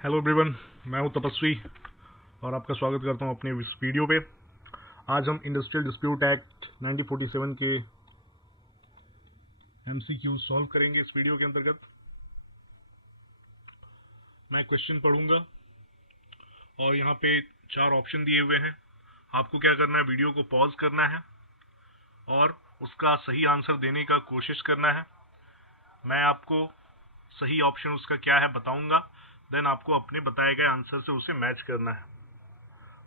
Hello everyone, मैं हूं तपस्वी और आपका स्वागत करता हूं अपने इस वीडियो पे। आज हम इंडस्ट्रियल डिस्प्यूट एक्ट 1947 के एमसीक्यू सॉल्व करेंगे। इस वीडियो के अंतर्गत मैं क्वेश्चन पढ़ूंगा और यहाँ पे 4 ऑप्शन दिए हुए हैं। आपको क्या करना है, वीडियो को पॉज करना है और उसका सही आंसर देने का कोशिश करना है। मैं आपको सही ऑप्शन उसका क्या है बताऊंगा, देन आपको अपने बताए गए आंसर से उसे मैच करना है।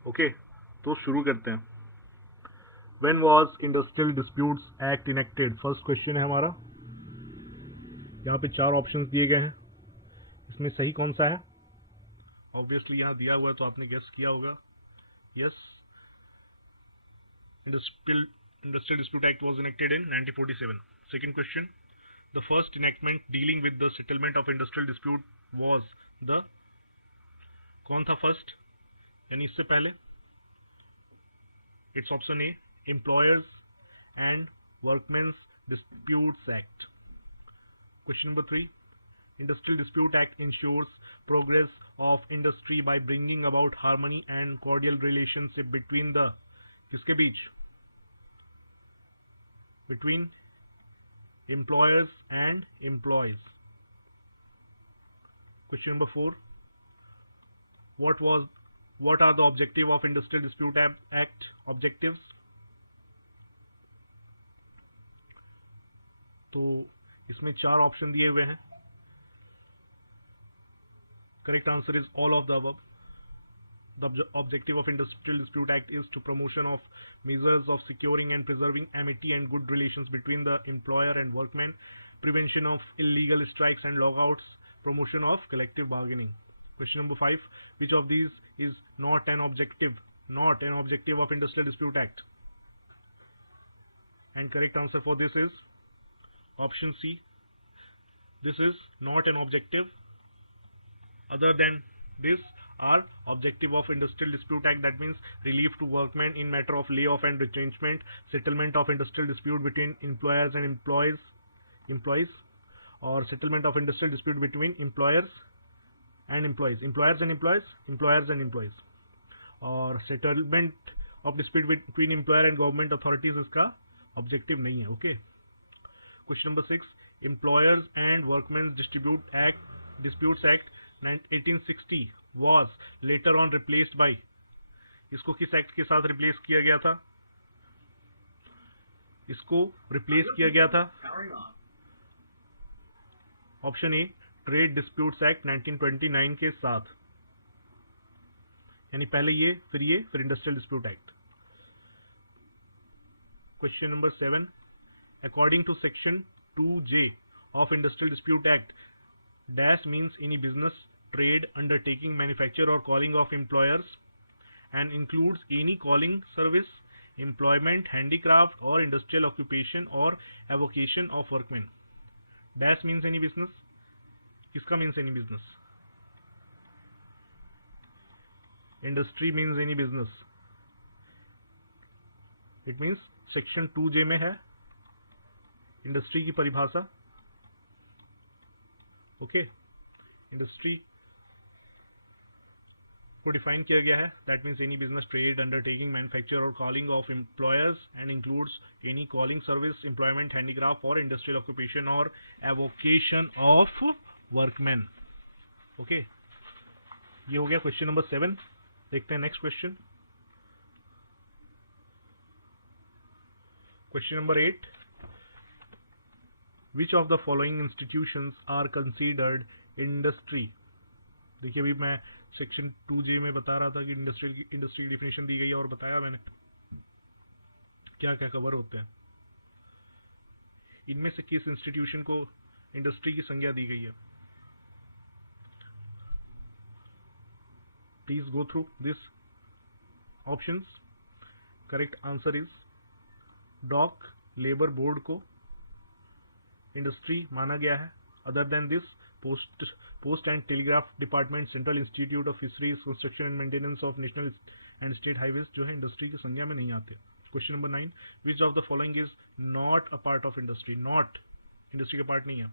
ओके, तो शुरू करते हैं। When was Industrial Disputes Act enacted? First question है हमारा। यहाँ पे 4 ऑप्शंस दिए गए हैं, इसमें सही कौन सा है? ऑब्वियसली यहाँ दिया हुआ है तो आपने गेस किया होगा। Yes, Industrial Dispute Act was enacted in 1947. Second question, the first enactment dealing with the settlement of industrial dispute was the, कौन था फर्स्ट यानी इससे पहले? It's option A, Employers and Workmen's Disputes Act. Question number 3, Industrial Dispute Act ensures progress of industry by bringing about harmony and cordial relationship between the, किसके बीच? Between employers and employees. Question number 4, what are the objective of Industrial Dispute Act objectives? तो इसमें 4 option दिए हुए हैं। Correct answer is all of the above. The objective of Industrial Dispute Act is to promotion of measures of securing and preserving amity and good relations between the employer and workmen, prevention of illegal strikes and lockouts, promotion of collective bargaining. Question number 5, which of these is not an objective of Industrial Dispute Act? And correct answer for this is option C. This is not an objective. Other than this are objective of Industrial Dispute Act, that means relief to workmen in matter of layoff and retrenchment, settlement of industrial dispute between employers and employees, or settlement of industrial dispute between employers and employees, और settlement of dispute between employer and government authorities इसका objective नहीं है। Okay, question number 6, Employers and Workmen's Disputes Act 1860 was later on replaced by, इसको किस act के साथ replace किया गया था? इसको रिप्लेस किया गया था option A, trade disputes act 1929 के साथ, यानी पहले ये, फिर industrial dispute act. Question number 7, according to section 2J of Industrial Dispute Act, dash means any business, trade, undertaking, manufacture or calling of employers and includes any calling, service, employment, handicraft or industrial occupation or avocation of workmen. Dash means any business, किसका means any business? Industry means any business. It means section 2J में है industry की परिभाषा। Okay, industry को define किया गया है, that means any business, trade, undertaking, manufacture और calling of employers and includes any calling, service, employment, handicraft और इंडस्ट्रियल ऑक्यूपेशन और एवोकेशन ऑफ वर्कमैन। ओके, ये हो गया क्वेश्चन नंबर 7। देखते हैं next question. Question number 8, Which of the following institutions are considered industry? देखिए, अभी मैं सेक्शन 2J में बता रहा था कि इंडस्ट्री की डिफिनेशन दी गई है और बताया मैंने क्या क्या कवर होते हैं। इनमें से किस इंस्टीट्यूशन को इंडस्ट्री की संज्ञा दी गई है? Please go through this options. Correct answer is dock labour board को इंडस्ट्री माना गया है। Other than this, post and telegraph department, central institute of fisheries, construction and maintenance of national and state highways जो है industry की संज्ञा में नहीं आते। Question number 9, which of the following is not a part of industry? Not industry का part नहीं है।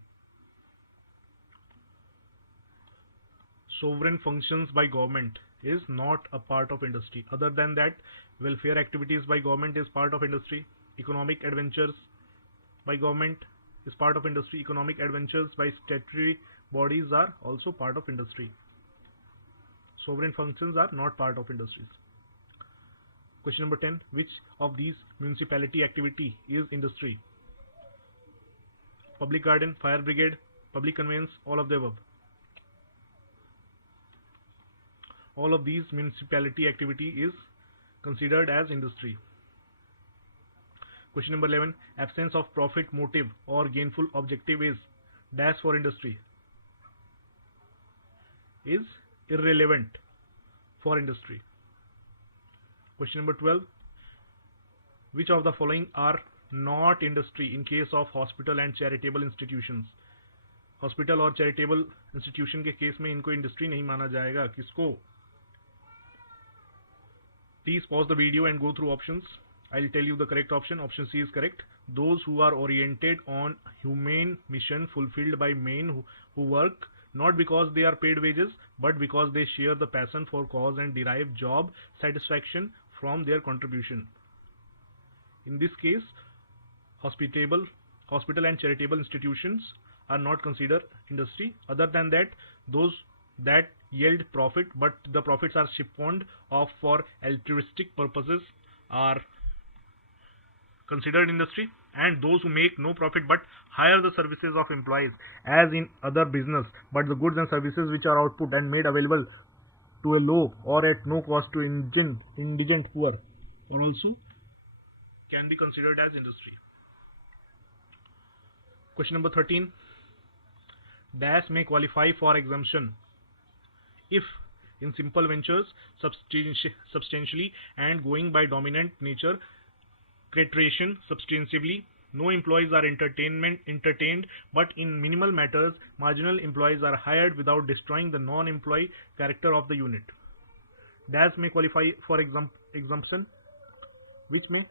sovereign functions by government is not a part of industry. Other than that, welfare activities by government is part of industry. Economic adventures by government is part of industry. Economic adventures by statutory bodies are also part of industry. Sovereign functions are not part of industries. Question number 10. Which of these municipality activity is industry? Public garden, fire brigade, public conveyance, all of the above. All of these municipality activity is considered as industry. Question number 11. Absence of profit motive or gainful objective is dash for industry. Is irrelevant for industry. Question number 12. Which of the following are not industry in case of hospital and charitable institutions? Hospital और charitable institution के case में इनको industry नहीं माना जाएगा. किसको? Please pause the video and go through options. I'll tell you the correct option. Option C is correct. Those who are oriented on humane mission fulfilled by men who work not because they are paid wages but because they share the passion for cause and derive job satisfaction from their contribution. In this case, hospital and charitable institutions are not considered industry. Other than that, those that yield profit but the profits are siphoned off for altruistic purposes are considered industry, and those who make no profit but hire the services of employees as in other business, but the goods and services which are output and made available to a low or at no cost to indigent poor or also can be considered as industry. Question number 13. Dash may qualify for exemption if in simple ventures substantially and going by dominant nature cratration substantively, no employees are entertained, but in minimal matters marginal employees are hired without destroying the non-employee character of the unit. Dash may qualify for exemption. Which may?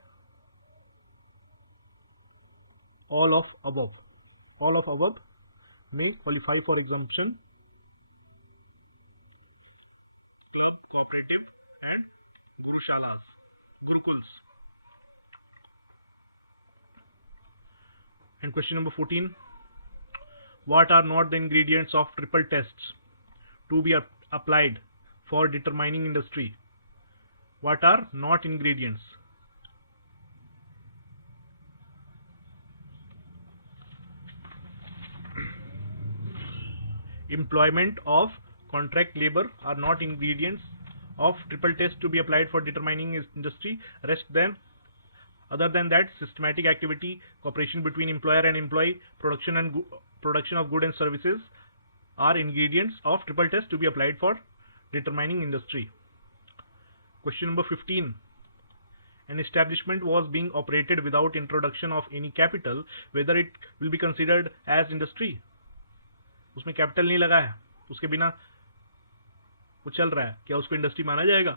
All of above. All of above may qualify for exemption. Club, cooperative and gurushalas, gurukuls. And question number 14. What are not the ingredients of triple tests to be applied for determining industry? What are not ingredients? Employment of contract labor are not ingredients of triple test to be applied for determining industry. Other than that, systematic activity, cooperation between employer and employee, production of goods and services are ingredients of triple test to be applied for determining industry. Question number 15. An establishment was being operated without introduction of any capital, whether it will be considered as industry? उसमें capital नहीं लगा है, उसके बिना वो चल रहा है, क्या उसको इंडस्ट्री माना जाएगा?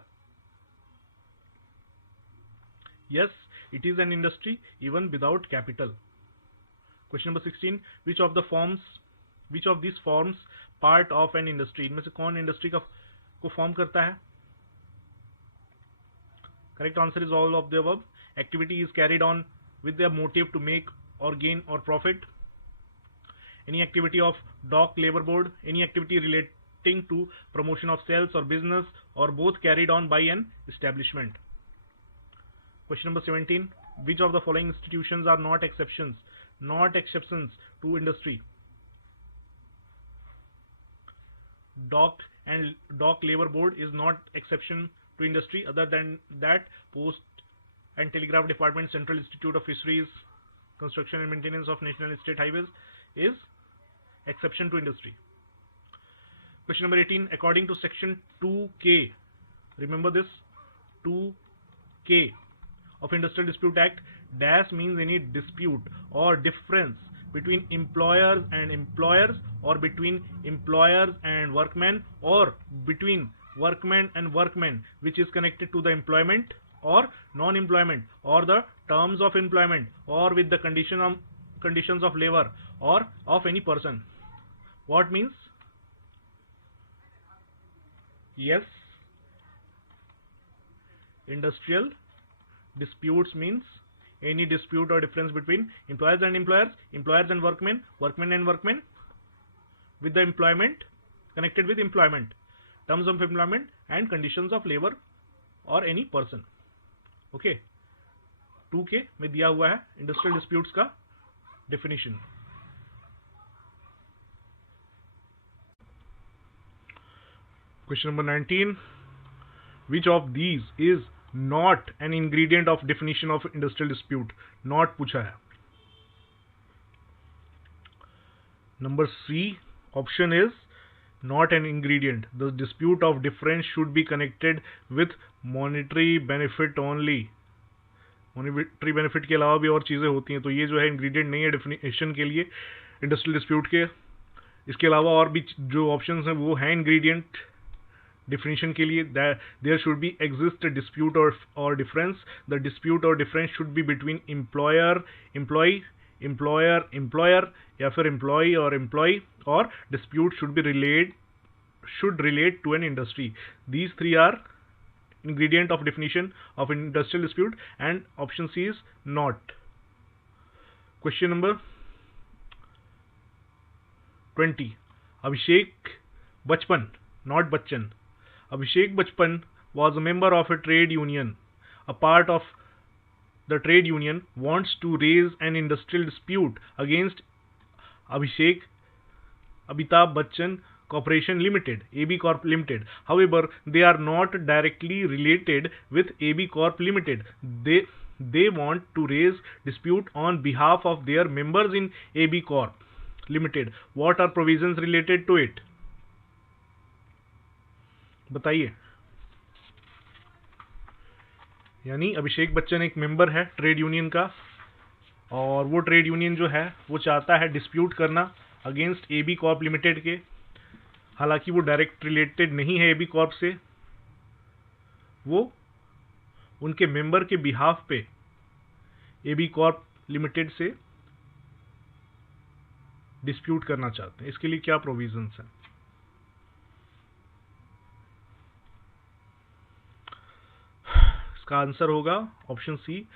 Yes, it is an industry even without capital. Question number 16. Which of these forms part of an industry? इनमें से कौन इंडस्ट्री को फॉर्म करता है? Correct answer is all of the above. Activity is carried on with the motive to make or gain or profit. Any activity of dock labor board, any activity relating to promotion of sales or business, or both carried on by an establishment. Question number 17. Which of the following institutions are not exceptions to industry? Dock labor board is not exception to industry. Other than that, post and telegraph department, Central Institute of Fisheries, construction and maintenance of national and state highways is exception to industry. Question number 18. According to section 2K, remember this, 2K of Industrial Dispute Act, dash means any dispute or difference between employers and employers, or between employers and workmen, or between workmen and workmen, which is connected to the employment or non-employment or the terms of employment, or with the conditions of labor or of any person. What means? Yes, industrial disputes means any dispute or difference between employers and employers, employers and workmen, workmen and workmen, with the employment, connected with employment, terms of employment and conditions of labor or any person. Okay 2K में दिया हुआ है industrial disputes का definition. Question number 19. Which of these is not an ingredient of definition of industrial dispute? Not पूछा है. Number C option is not an ingredient. The dispute of difference should be connected with monetary benefit only. Monetary benefit के अलावा भी और चीज़ें होती हैं, तो ये जो है इंग्रेडिएंट नहीं है डेफिनेशन के लिए इंडस्ट्रियल डिस्प्यूट के. इसके अलावा और भी जो ऑप्शंस हैं वो हैं इंग्रेडिएंट definition के लिए. There should be exist a dispute or difference. The dispute or difference should be between employer employee, employer employer या फिर employee or employee, or dispute should relate to an industry. These three are ingredient of definition of industrial dispute, and option C is not. Question number 20. Abhishek Bachpan, not Bachchan. Abhishek Bachpan was a member of a trade union. A part of the trade union wants to raise an industrial dispute against Amitabh Bachchan Corporation Limited, AB Corp Limited. However, they are not directly related with AB Corp Limited. They want to raise dispute on behalf of their members in AB Corp Limited. What are provisions related to it? बताइए. यानी अभिषेक बच्चन एक member है trade union का, और वो trade union जो है वो चाहता है डिस्प्यूट करना अगेंस्ट एबी कॉर्प लिमिटेड के. हालांकि वो डायरेक्ट रिलेटेड नहीं है एबी कॉर्प से, वो उनके मेंबर के बिहाफ पे एबी कॉर्प लिमिटेड से डिस्प्यूट करना चाहते हैं. इसके लिए क्या प्रोविजंस हैं? इसका आंसर होगा ऑप्शन सी.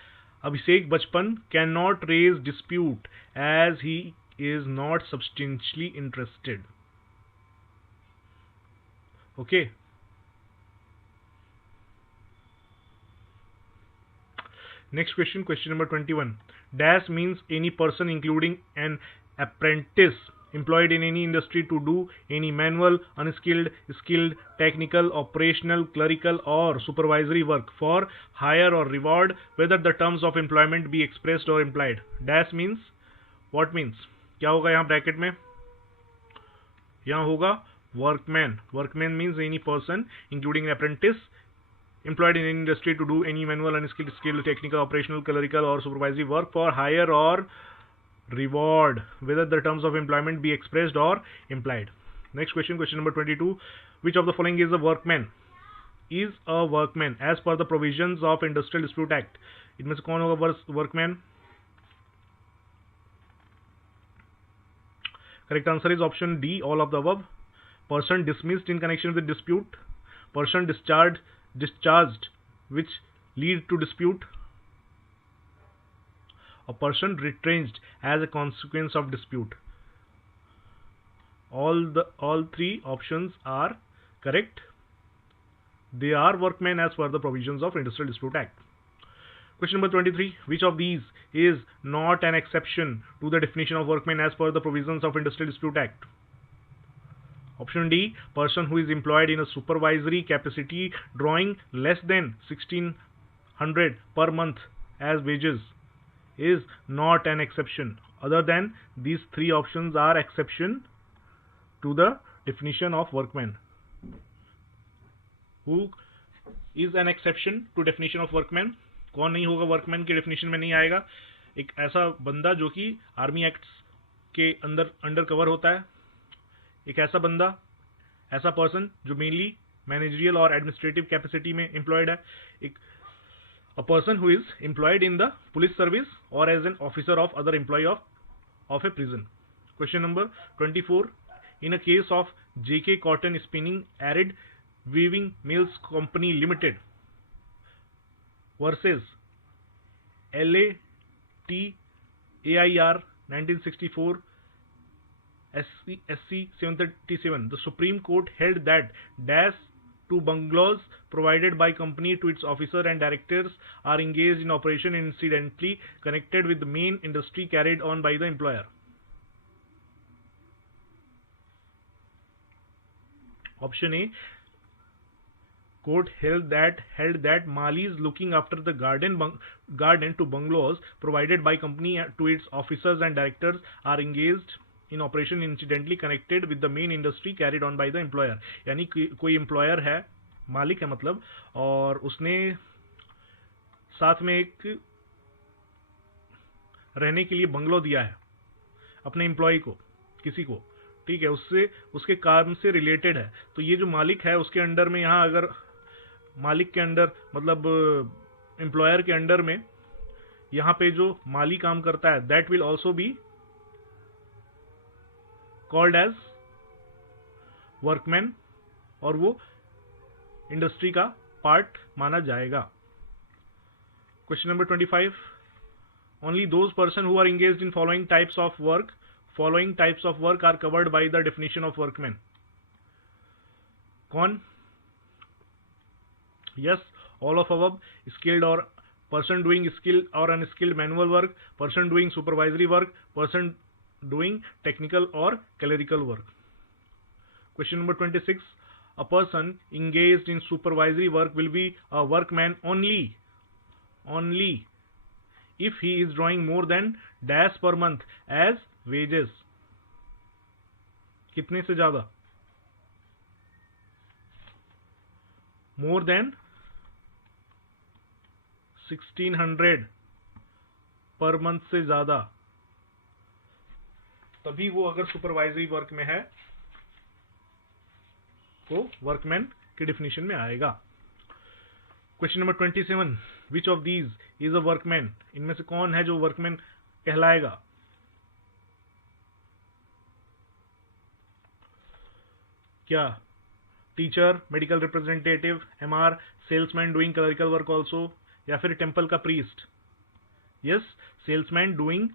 अभिषेक बचपन can not raise dispute as he is not substantially interested. Okay. Next question, question number 21. Dash means any person including an apprentice employed in any industry to do any manual, unskilled, skilled, technical, operational, clerical or supervisory work for hire or reward, whether the terms of employment be expressed or implied. Dash means what means? क्या होगा यहाँ bracket में? यहाँ होगा workman. Workman means any person including an apprentice employed in any industry to do any manual, unskilled, skilled, technical, operational, clerical or supervisory work for hire or reward, whether the terms of employment be expressed or implied. Next question, question number 22. Which of the following is a workman? Is a workman as per the provisions of Industrial Dispute Act. इनमें से कौन होगा workman? Correct answer is option D, all of the above. Person dismissed in connection with dispute. Person discharged which lead to dispute. A person retrenched as a consequence of dispute. All three options are correct. They are workmen as per the provisions of Industrial Dispute Act. Question number 23. Which of these is not an exception to the definition of workmen as per the provisions of Industrial Dispute Act? Option D. Person who is employed in a supervisory capacity drawing less than 1600 per month as wages is not an exception. Other than these three options are exception to the definition of workman. Who is an exception to definition of workman? कौन नहीं होगा workman के definition में नहीं आएगा? एक ऐसा बंदा जो कि आर्मी एक्ट्स के अंडर कवर होता है. एक ऐसा बंदा, ऐसा पर्सन जो मेनली मैनेजरियल और एडमिनिस्ट्रेटिव कैपेसिटी में एम्प्लॉयड है. एक a person who is employed in the police service or as an officer of other employee of a prison. Question number 24. In a case of JK Cotton Spinning Arid weaving mills company limited versus LATAIR 1964 SC 737. The Supreme Court held that dash to bungalows provided by company to its officer and directors are engaged in operation incidentally connected with the main industry carried on by the employer. Option A. Court held that malis looking after the garden to bungalows provided by company to its officers and directors are engaged in operation incidentally connected with the main industry carried on by the employer. यानी कोई employer है, मालिक है मतलब, और उसने साथ में एक रहने के लिए बंगलो दिया है अपने एम्प्लॉय को, किसी को, ठीक है, उससे उसके काम से रिलेटेड है. तो ये जो मालिक है उसके अंडर में, यहाँ अगर मालिक के अंडर मतलब एम्प्लॉयर के अंडर में यहाँ पे जो माली काम करता है, that will also be called as workman, और वो इंडस्ट्री का पार्ट माना जाएगा. Question number 25. Only those person who are engaged in following types of work are covered by the definition of workman. कौन? Yes, all of above. Skilled or person doing skilled or unskilled manual work, person doing supervisory work, person doing technical or clerical work. Question number 26. A person engaged in supervisory work will be a workman only if he is drawing more than dash per month as wages. कितने से ज्यादा? More than 1600 per month से ज्यादा, तभी वो अगर supervisory work में है तो वर्कमैन की डेफिनेशन में आएगा. Question number 27. Which of these is a workman? इनमें से कौन है जो वर्कमैन कहलाएगा? क्या? Teacher, medical representative, MR, salesman doing clerical work also, या फिर टेम्पल का priest? Yes, salesman doing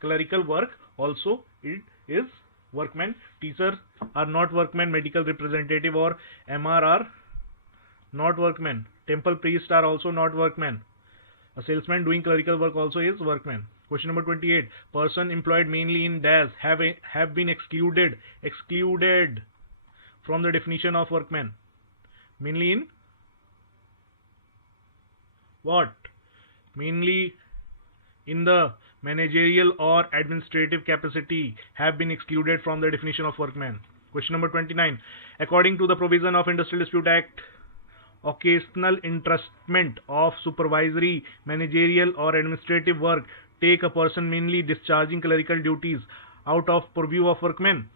clerical work also it is workman. Teacher are not workman, medical representative और MR are not workman, temple priest are also not workman. A salesman doing clerical work also is workman. Question number 28. Person employed mainly in dash have been excluded from the definition of workman. Mainly in what? Mainly in the managerial or administrative capacity have been excluded from the definition of workman. Question number 29. According to the provision of Industrial Dispute Act, occasional entrustment of supervisory, managerial or administrative work take a person mainly discharging clerical duties out of purview of workman.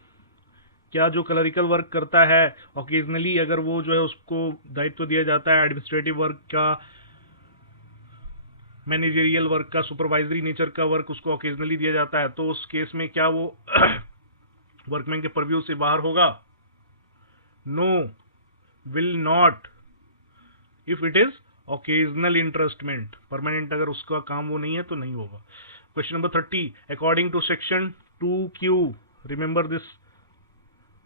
क्या जो clerical work करता है occasionally, अगर वो जो है उसको दायित्व दिया जाता है एडमिनिस्ट्रेटिव वर्क का, मैनेजरियल वर्क का, सुपरवाइजरी नेचर का वर्क उसको ऑकेजनली दिया जाता है, तो उस केस में क्या वो वर्कमैन के परव्यू से बाहर होगा? No, will not. If it is occasional interestment, permanent अगर उसका काम वो नहीं है तो नहीं होगा. Question number 30. According to section 2Q, remember this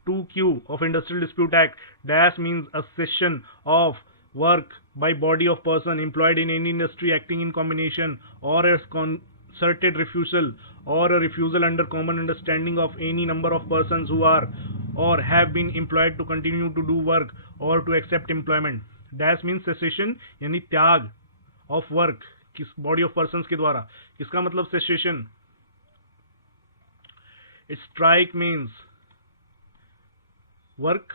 2Q of Industrial Dispute Act, dash means a cessation of work by body of person employed in any industry acting in combination, or a concerted refusal or a refusal under common understanding of any number of persons who are or have been employed to continue to do work or to accept employment. Dash means cessation यानी त्याग of work किस body of persons के द्वारा. इसका मतलब cessation. Strike means work,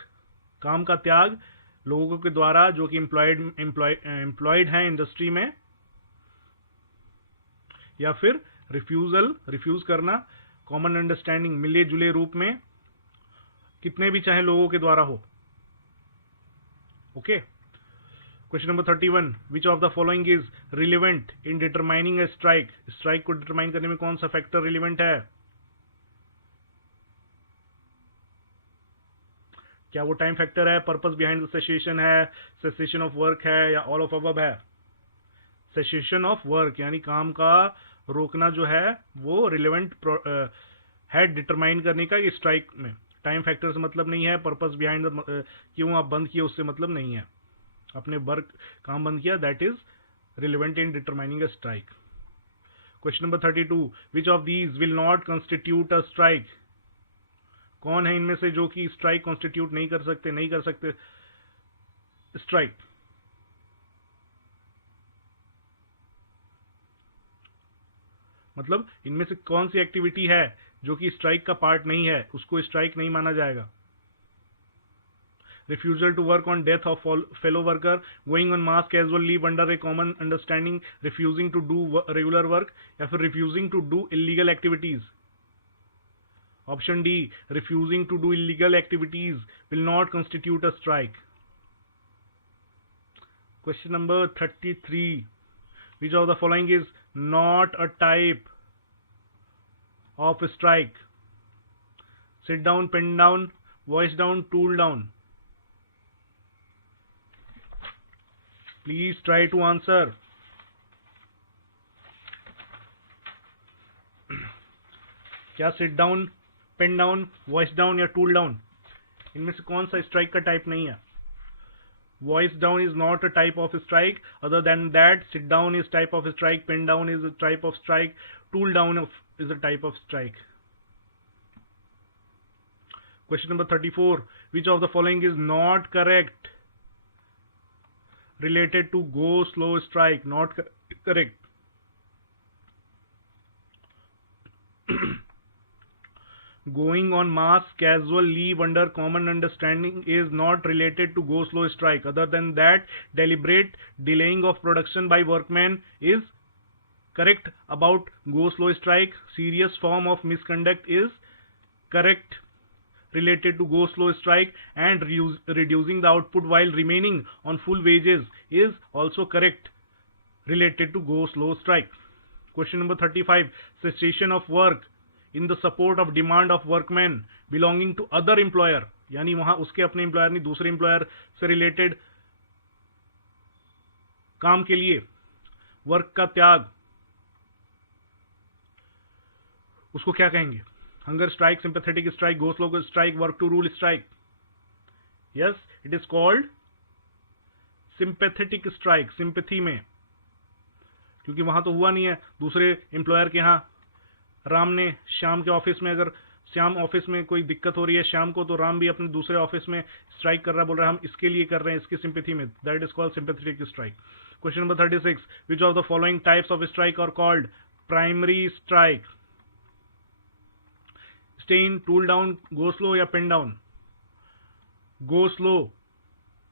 काम का त्याग लोगों के द्वारा जो कि एम्प्लॉयड हैं इंडस्ट्री में, या फिर रिफ्यूज करना, कॉमन अंडरस्टैंडिंग, मिले जुले रूप में, कितने भी चाहे लोगों के द्वारा हो. Okay. Question number 31. Which of the following is relevant in determining A strike? Strike को डिटरमाइन करने में कौन सा फैक्टर रिलेवेंट है? क्या वो टाइम फैक्टर है, पर्पस बिहाइंड द सेसेशन है, सेसेशन ऑफ वर्क है, या ऑल ऑफ अबव है? सेसेशन ऑफ वर्क यानी काम का रोकना जो है वो रिलेवेंट है डिटरमाइन करने का स्ट्राइक में। टाइम फैक्टर से मतलब नहीं है, पर्पस बिहाइंड क्यों आप बंद किए उससे मतलब नहीं है, अपने वर्क काम बंद किया, that is relevant in determining a strike. Question number 32, which of these will not constitute a strike? कौन है इनमें से जो कि स्ट्राइक कॉन्स्टिट्यूट नहीं कर सकते स्ट्राइक? मतलब इनमें से कौन सी एक्टिविटी है जो कि स्ट्राइक का पार्ट नहीं है, उसको स्ट्राइक नहीं माना जाएगा? Refusal to work on death of fellow worker, going on mass casual leave under a common understanding, refusing to do regular work, या फिर refusing to do illegal activities? Option D, refusing to do illegal activities will not constitute a strike. Question number 33, which of the following is not a type of strike? Sit down, pen down, voice down, tool down. Please try to answer. क्या sit down, pen down, voice down या tool down इनमें से कौन सा strike का type नहीं है? Voice down is not a type of strike. Other than that, sit down is type of strike, pen down is a type of strike, tool down is a type of strike. Question number 34, which of the following is not correct related to go slow strike? Not correct. Going on mass casual leave under common understanding is not related to go slow strike. Other than that, deliberate delaying of production by workmen is correct about go slow strike. Serious form of misconduct is correct related to go slow strike, and reducing the output while remaining on full wages is also correct related to go slow strike. Question number 35, cessation of work in the support of demand of workmen belonging to other employer, यानी वहां उसके अपने employer नहीं दूसरे employer से related काम के लिए वर्क का त्याग, उसको क्या कहेंगे? Hunger strike, sympathetic strike, go slow strike, work to rule strike? Yes, it is called sympathetic strike. Sympathy में, क्योंकि वहां तो हुआ नहीं है, दूसरे एम्प्लॉयर के यहां राम ने श्याम के ऑफिस में, अगर श्याम ऑफिस में कोई दिक्कत हो रही है श्याम को, तो राम भी अपने दूसरे ऑफिस में स्ट्राइक कर रहा है, बोल रहा है हम इसके लिए कर रहे हैं, इसकी सिंपैथी में, that is called sympathetic strike. Question number 36, which of the following types of strike are called primary strike? Stay in, tool down, go slow या pen down? Go slow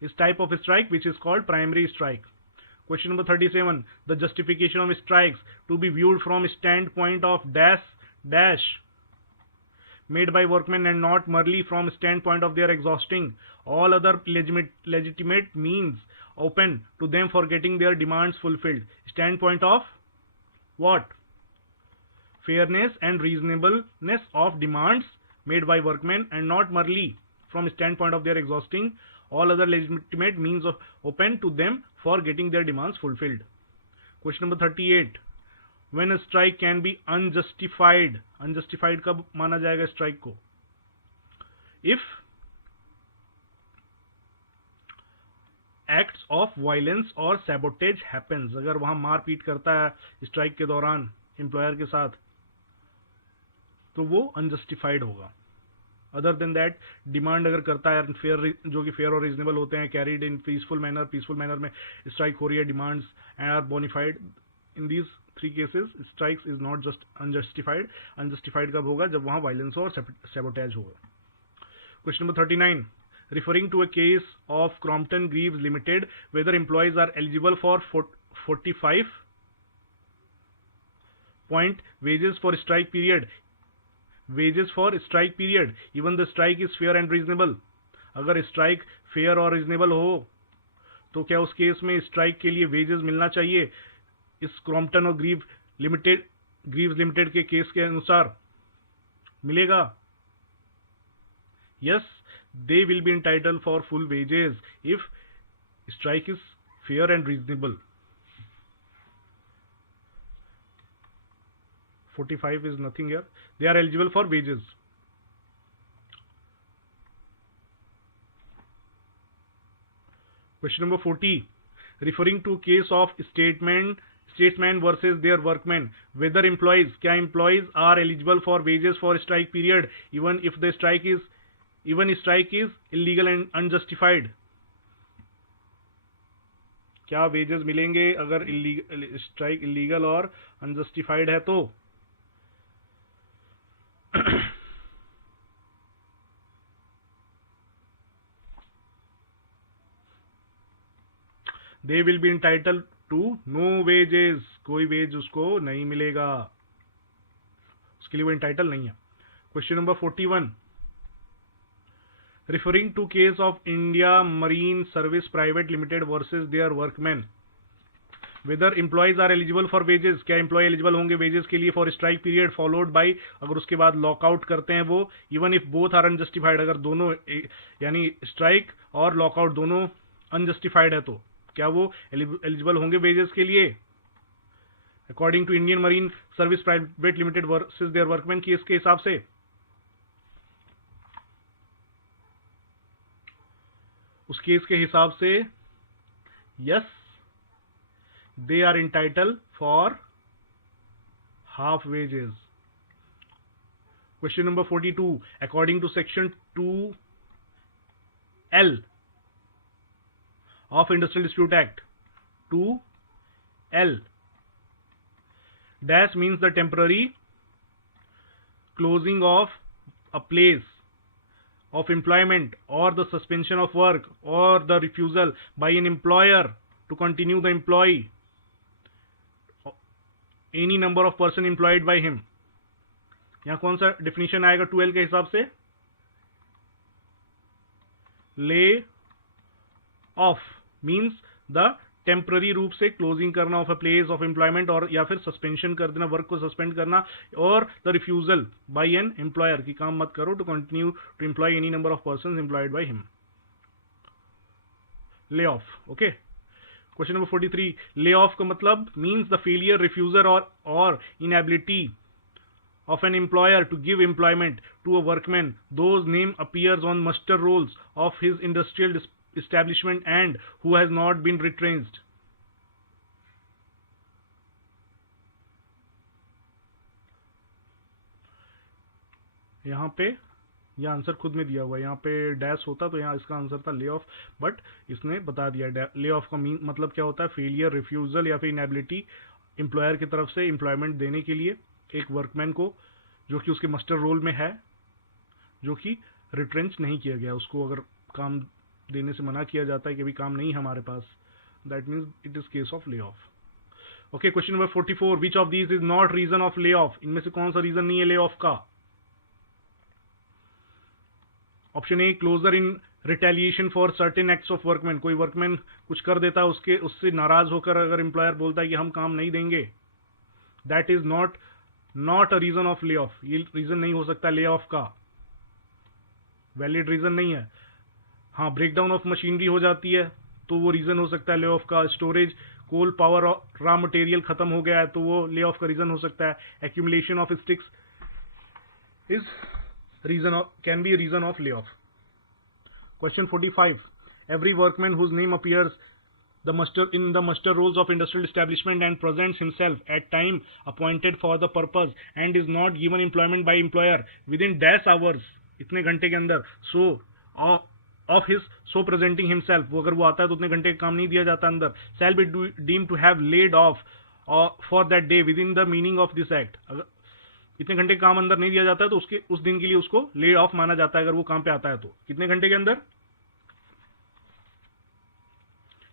is type of strike which is called primary strike. Question number 37, the justification of strikes to be viewed from standpoint of dash made by workmen and not merely from standpoint of their exhausting all other legitimate means open to them for getting their demands fulfilled. Standpoint of what? Fairness and reasonableness of demands made by workmen and not merely from standpoint of their exhausting all other legitimate means of open to them for getting their demands fulfilled. Question number 38, when a strike can be unjustified? Unjustified कब माना जाएगा strike को? If acts of violence or sabotage happens, अगर वहां मारपीट करता है strike के दौरान एम्प्लॉयर के साथ, तो वो अनजस्टिफाइड होगा। अदर देन दैट, डिमांड अगर करता है फेयर, जो कि फेयर और रीजनेबल होते हैं, कैरीड इन पीसफुल मैनर में स्ट्राइक हो रही है, demands and are bonafide, in these 3 cases strikes is not just unjustified. Unjustified कब होगा? जब वहां वायलेंस और सैबोटेज होगा। Question number 39, referring to a case of Crompton Greaves Limited, whether employees are eligible for 45 point wages for strike period. Wages for strike period, even the strike is fair and reasonable. अगर strike fair और reasonable हो तो क्या उस case में strike के लिए wages मिलना चाहिए? इस क्रॉम्पटन और ग्रीव्स लिमिटेड के केस के अनुसार मिलेगा Yes, they will be entitled for full wages if strike is fair and reasonable. 45 is nothing here. They are eligible for wages. Question number 40. Referring to case of statesman versus their workmen, whether employees, क्या employees are eligible for wages for strike period even strike is illegal and unjustified. क्या wages मिलेंगे अगर strike illegal और unjustified है तो? They will be entitled to no wages. कोई veg उसको नहीं मिलेगा, उसके लिए वो entitled नहीं है. Question number 41. Referring to case of India Marine Service Private Limited versus their workmen, whether employees are eligible for wages, क्या employee eligible होंगे wages के लिए for strike period followed by, अगर उसके बाद lockout करते हैं वो, even if both are unjustified, अगर दोनों यानी strike और lockout दोनों unjustified है तो क्या वो एलिजिबल होंगे वेजेस के लिए? According to Indian marine service private limited versus their workman case के हिसाब से, उस केस के हिसाब से yes, they are entitled for half wages. Question number 42. According to section 2L of Industrial Dispute Act, 2L dash means the temporary closing of a place of employment or the suspension of work or the refusal by an employer to continue the employee any number of person employed by him. यहां कौन सा definition आएगा 2L के हिसाब से? lay off means the temporary रूप से closing करना of a place of employment, और या फिर सस्पेंशन कर देना, वर्क को सस्पेंड करना, और the refusal by an employer की काम मत करो to continue to employ any number of person employed by him. Lay off. Okay. Question number 43. Lay off का मतलब मीन्स द फेलियर, रिफ्यूजर और inability of an employer to give employment to a workman whose name appears on muster rolls of his industrial establishment and who has not been retrenched. यहाँ पे यह answer खुद में दिया हुआ है, यहाँ पे डैश होता तो यहाँ इसका आंसर था ले ऑफ, बट इसने बता दिया. ले ऑफ का मतलब क्या होता है? फेलियर, रिफ्यूजल या फिर इनएबिलिटी एम्प्लॉयर की तरफ से एम्प्लॉयमेंट देने के लिए एक वर्कमैन को जो कि उसके मस्टर रोल में है, जो कि रिट्रेंच नहीं किया गया, उसको अगर काम देने से मना किया जाता है कि अभी काम नहीं है हमारे पास, that means it is case of lay off. Okay. Question number 44. Which of these is not reason of lay off? इनमें से कौन सा रीजन नहीं है ले ऑफ का? Option A, closure in retaliation for certain acts of workman. कोई workman कुछ कर देता है, उससे नाराज होकर अगर एम्प्लॉयर बोलता है कि हम काम नहीं देंगे, that is not a reason of lay off. ये रीजन नहीं हो सकता ले ऑफ का, वैलिड रीजन नहीं है. हाँ, ब्रेकडाउन ऑफ मशीनरी हो जाती है तो वो रीजन हो सकता है ले ऑफ का. Storage, coal power raw material खत्म हो गया है तो वो ले ऑफ का रीजन हो सकता है. Accumulation of sticks is can be reason of lay off. Question 45. Every workman whose name appears in the muster rolls of industrial establishment and presents himself at time appointed for the purpose and is not given employment by employer within dash hours, इतने घंटे के अंदर, of his so presenting himself, वो अगर वो आता है तो उतने घंटे का काम नहीं दिया जाता अंदर, shall be deemed to have laid off for that day within the meaning of this act. अगर इतने घंटे का काम अंदर नहीं दिया जाता है तो उस दिन के लिए उसको laid off माना जाता है अगर वो काम पे आता है तो. कितने घंटे के अंदर?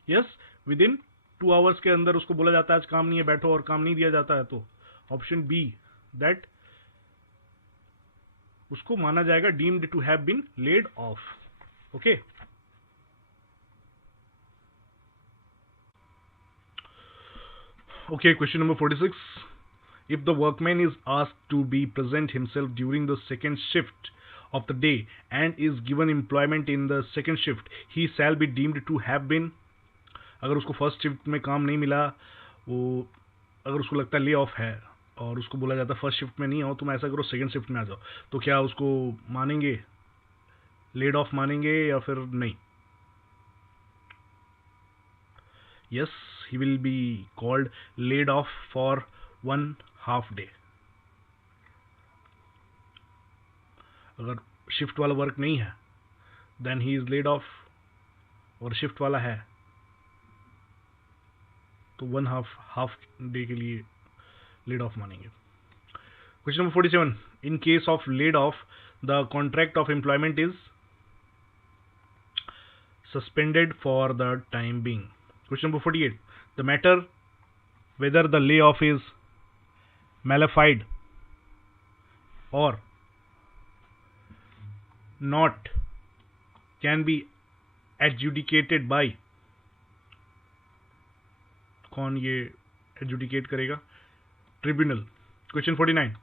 यस, विद इन 2 आवर्स के अंदर उसको बोला जाता है आज काम नहीं है, बैठो, और काम नहीं दिया जाता है तो ऑप्शन बी, दैट उसको माना जाएगा deemed to have been laid off. Okay. Okay. Question number 46. If the workman is asked to be present himself during the second shift of the day and is given employment in the second shift, he shall be deemed to have been. अगर उसको first shift में काम नहीं मिला, वो अगर उसको लगता है ले ऑफ है और उसको बोला जाता है फर्स्ट शिफ्ट में नहीं आओ, तुम ऐसा करो सेकंड शिफ्ट में आ जाओ, तो क्या उसको मानेंगे, लेड ऑफ मानेंगे या फिर नहीं? Yes, he will be called laid off for 1/2 day. अगर शिफ्ट वाला वर्क नहीं है then he is laid off, और शिफ्ट वाला है तो 1/2 डे के लिए लेड ऑफ मानेंगे. Question number 47. In case of laid off the contract of employment is suspended for the time being. Question number 48. The matter whether the layoff is malified or not can be adjudicated by. कौन ये adjudicate करेगा? Tribunal. Question 49.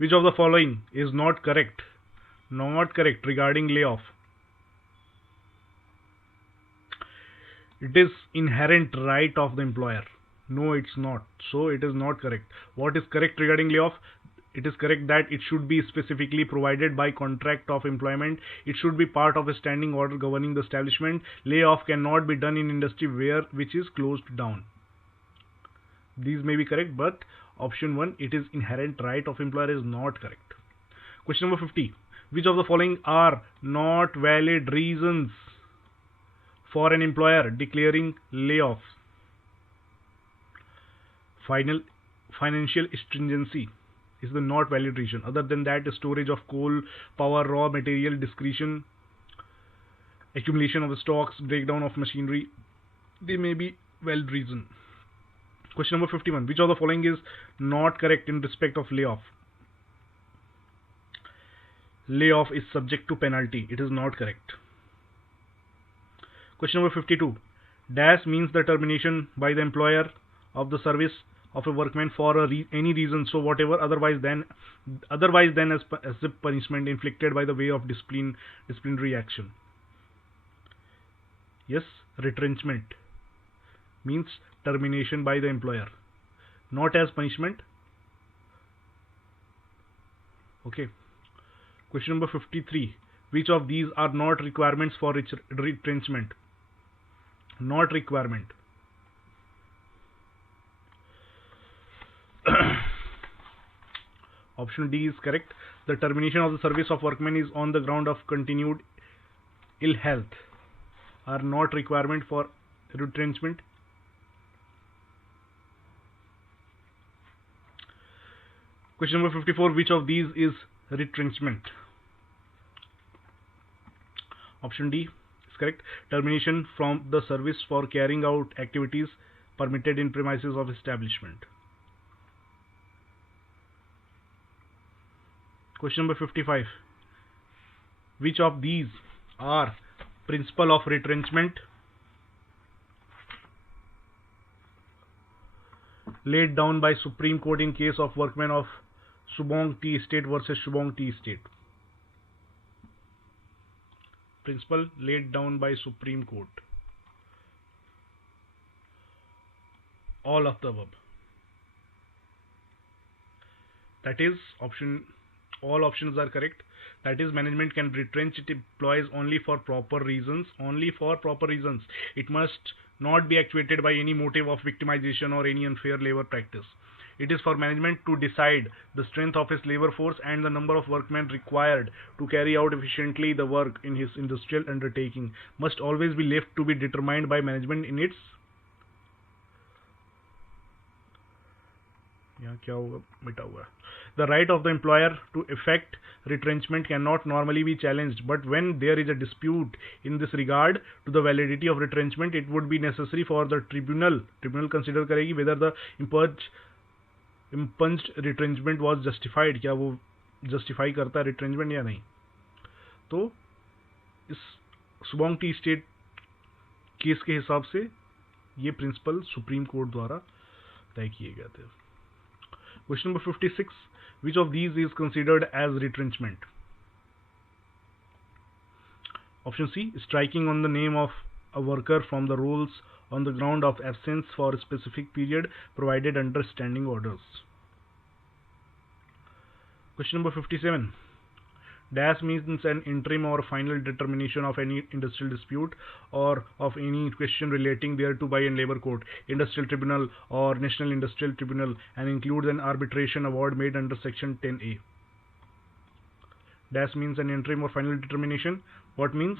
Which of the following is not correct? Not correct regarding layoff. It is inherent right of the employer. No, it's not. So it is not correct. What is correct regarding layoff? It is correct that it should be specifically provided by contract of employment. It should be part of a standing order governing the establishment. Layoff cannot be done in industry which is closed down. These may be correct, but option 1, it is inherent right of employer, is not correct. Question number 50. Which of the following are not valid reasons for an employer declaring layoffs? Financial stringency is the not valid reason. Other than that, storage of coal, power, raw material, discretion, accumulation of stocks, breakdown of machinery, they may be valid reason. Question number 51. Which of the following is not correct in respect of layoff? Layoff is subject to penalty. It is not correct. Question number 52. Dash means the termination by the employer of the service of a workman for any reason, so whatever otherwise than as a punishment inflicted by the way of disciplinary action. Yes, retrenchment means termination by the employer, not as punishment. Okay. Question number 53. Which of these are not requirements for retrenchment? Not requirement. Option D is correct. The termination of the service of workmen is on the ground of continued ill health are not requirement for retrenchment. Question number 54. Which of these is retrenchment? Option D is correct. Termination from the service for carrying out activities permitted in premises of establishment. Question number 55. Which of these are principle of retrenchment laid down by Supreme Court in case of workmen of Subong Tea Estate versus Subong Tea Estate? Principle laid down by Supreme Court. All of the above. That is option. All options are correct. That is, management can retrench its employees only for proper reasons. Only for proper reasons. It must not be actuated by any motive of victimization or any unfair labor practice. It is for management to decide the strength of its labor force and the number of workmen required to carry out efficiently the work in his industrial undertaking must always be left to be determined by management in its The right of the employer to effect retrenchment cannot normally be challenged, but when there is a dispute in this regard to the validity of retrenchment, it would be necessary for the tribunal consider करेगी whether the impunged retrenchment was justified, क्या वो justify करता है retrenchment या नहीं. तो इस सुबोंग T state case के हिसाब से ये प्रिंसिपल सुप्रीम कोर्ट द्वारा तय किए गए थे. Question number 56. Which of these is considered as retrenchment? Option C, striking on the name of a worker from the rolls on the ground of absence for a specific period provided under standing orders. Question number 57. Dash means an interim or final determination of any industrial dispute or of any question relating thereto by a labor court, industrial tribunal or national industrial tribunal, and includes an arbitration award made under section 10A. Dash means an interim or final determination. What means?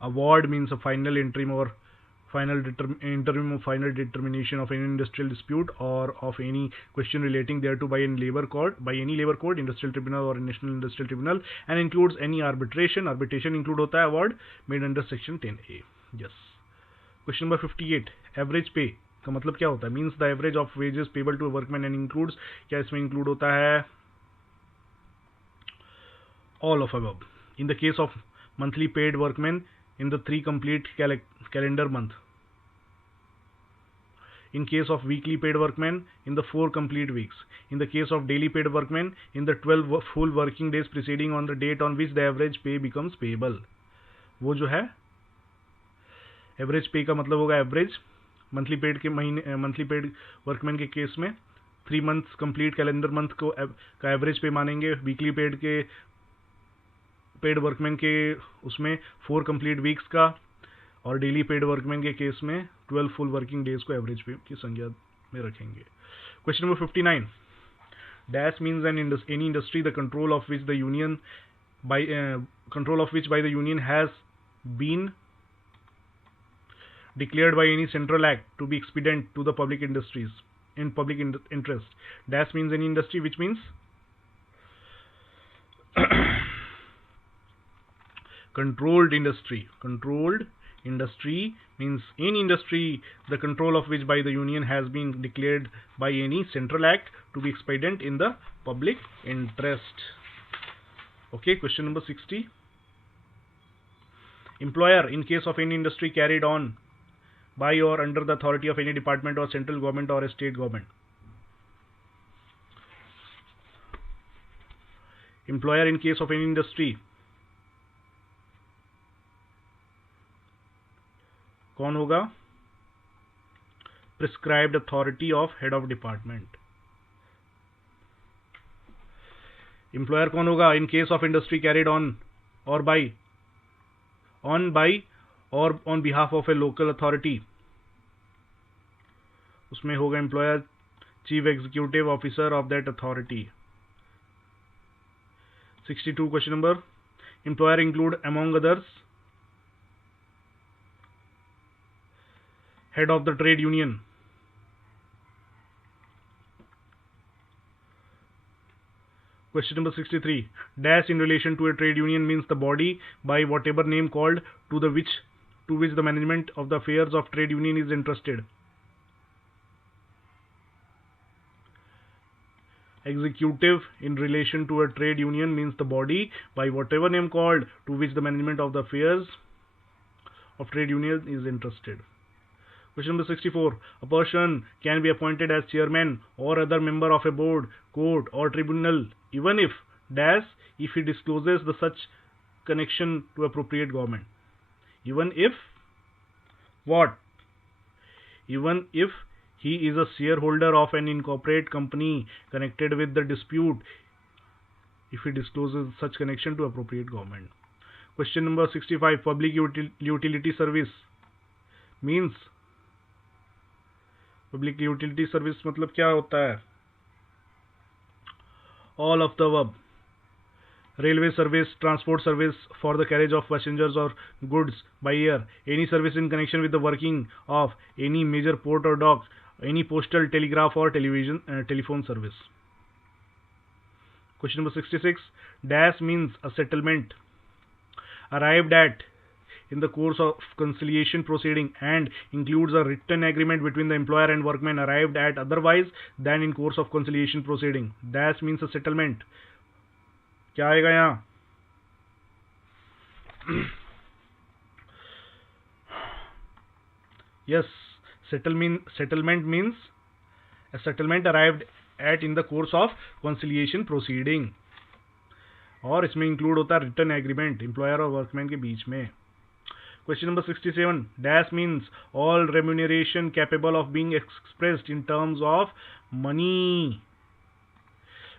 Award means a final interim or interim or final determination of any industrial dispute or of any question relating thereto by any labor court, industrial tribunal or national industrial tribunal, and includes any arbitration. Arbitration include hota hai award made under section 10A. Yes. Question number 58. Average pay का मतलब क्या होता है? Means the average of wages payable to a workman and includes, क्या इसमें include होता है? All of above. In the case of monthly paid workmen, in the 3 complete calendar month. In case of weekly paid workmen, in the 4 complete weeks. In the case of daily paid workmen, in the 12 full working days preceding on the date on which the average pay becomes payable. वो जो है average पे का मतलब होगा average monthly paid के महीने, monthly paid workman के केस में 3 मंथ्स कंप्लीट कैलेंडर मंथ को का एवरेज पे मानेंगे. वीकली पेड के पेड वर्कमैन के उसमें 4 कंप्लीट वीक्स का, और डेली पेड वर्कमैन के केस में 12 फुल वर्किंग डेज को एवरेज पे की संज्ञा में रखेंगे. Question number 59. Dash means any industry the control of which by the union has been declared by any central act to be expedient to the public industries in public interest. Dash means any industry, which means controlled industry. Controlled industry means any industry the control of which by the union has been declared by any central act to be expedient in the public interest. Okay, question number 60. Employer, in case of any industry carried on by or under the authority of any department or central government or a state government. Employer in case of any industry कौन होगा? Prescribed authority of head of department. Employer कौन होगा? In case of industry carried on or by or on behalf of a local authority, उसमें होगा employer chief executive officer of that authority. 62 question number. Employer include among others head of the trade union. Question number 63. Dash in relation to a trade union means the body by whatever name called to which the management of the affairs of trade union is entrusted. Executive in relation to a trade union means the body by whatever name called to which the management of the affairs of trade union is entrusted. Question number 64. A person can be appointed as chairman or other member of a board, court or tribunal even if dash if he discloses the such connection to appropriate government. Even if what? Even if he is a shareholder of an incorporated company connected with the dispute, if he discloses such connection to appropriate government. Question number 65. Public utility service means public utility service मतलब क्या होता है? All of the above. Railway service, transport service for the carriage of passengers or goods by air, any service in connection with the working of any major port or dock, any postal, telegraph or telephone service. Question number 66. Dash means a settlement arrived at in the course of conciliation proceeding and includes a written agreement between the employer and workman arrived at otherwise than in course of conciliation proceeding. Dash means a settlement. क्या आएगा यहाँ? Yes, settlement means a settlement arrived at in the course of conciliation proceeding. और इसमें include होता है return agreement employer और workman के बीच में. Question number 67. Dash means all remuneration capable of being expressed in terms of money,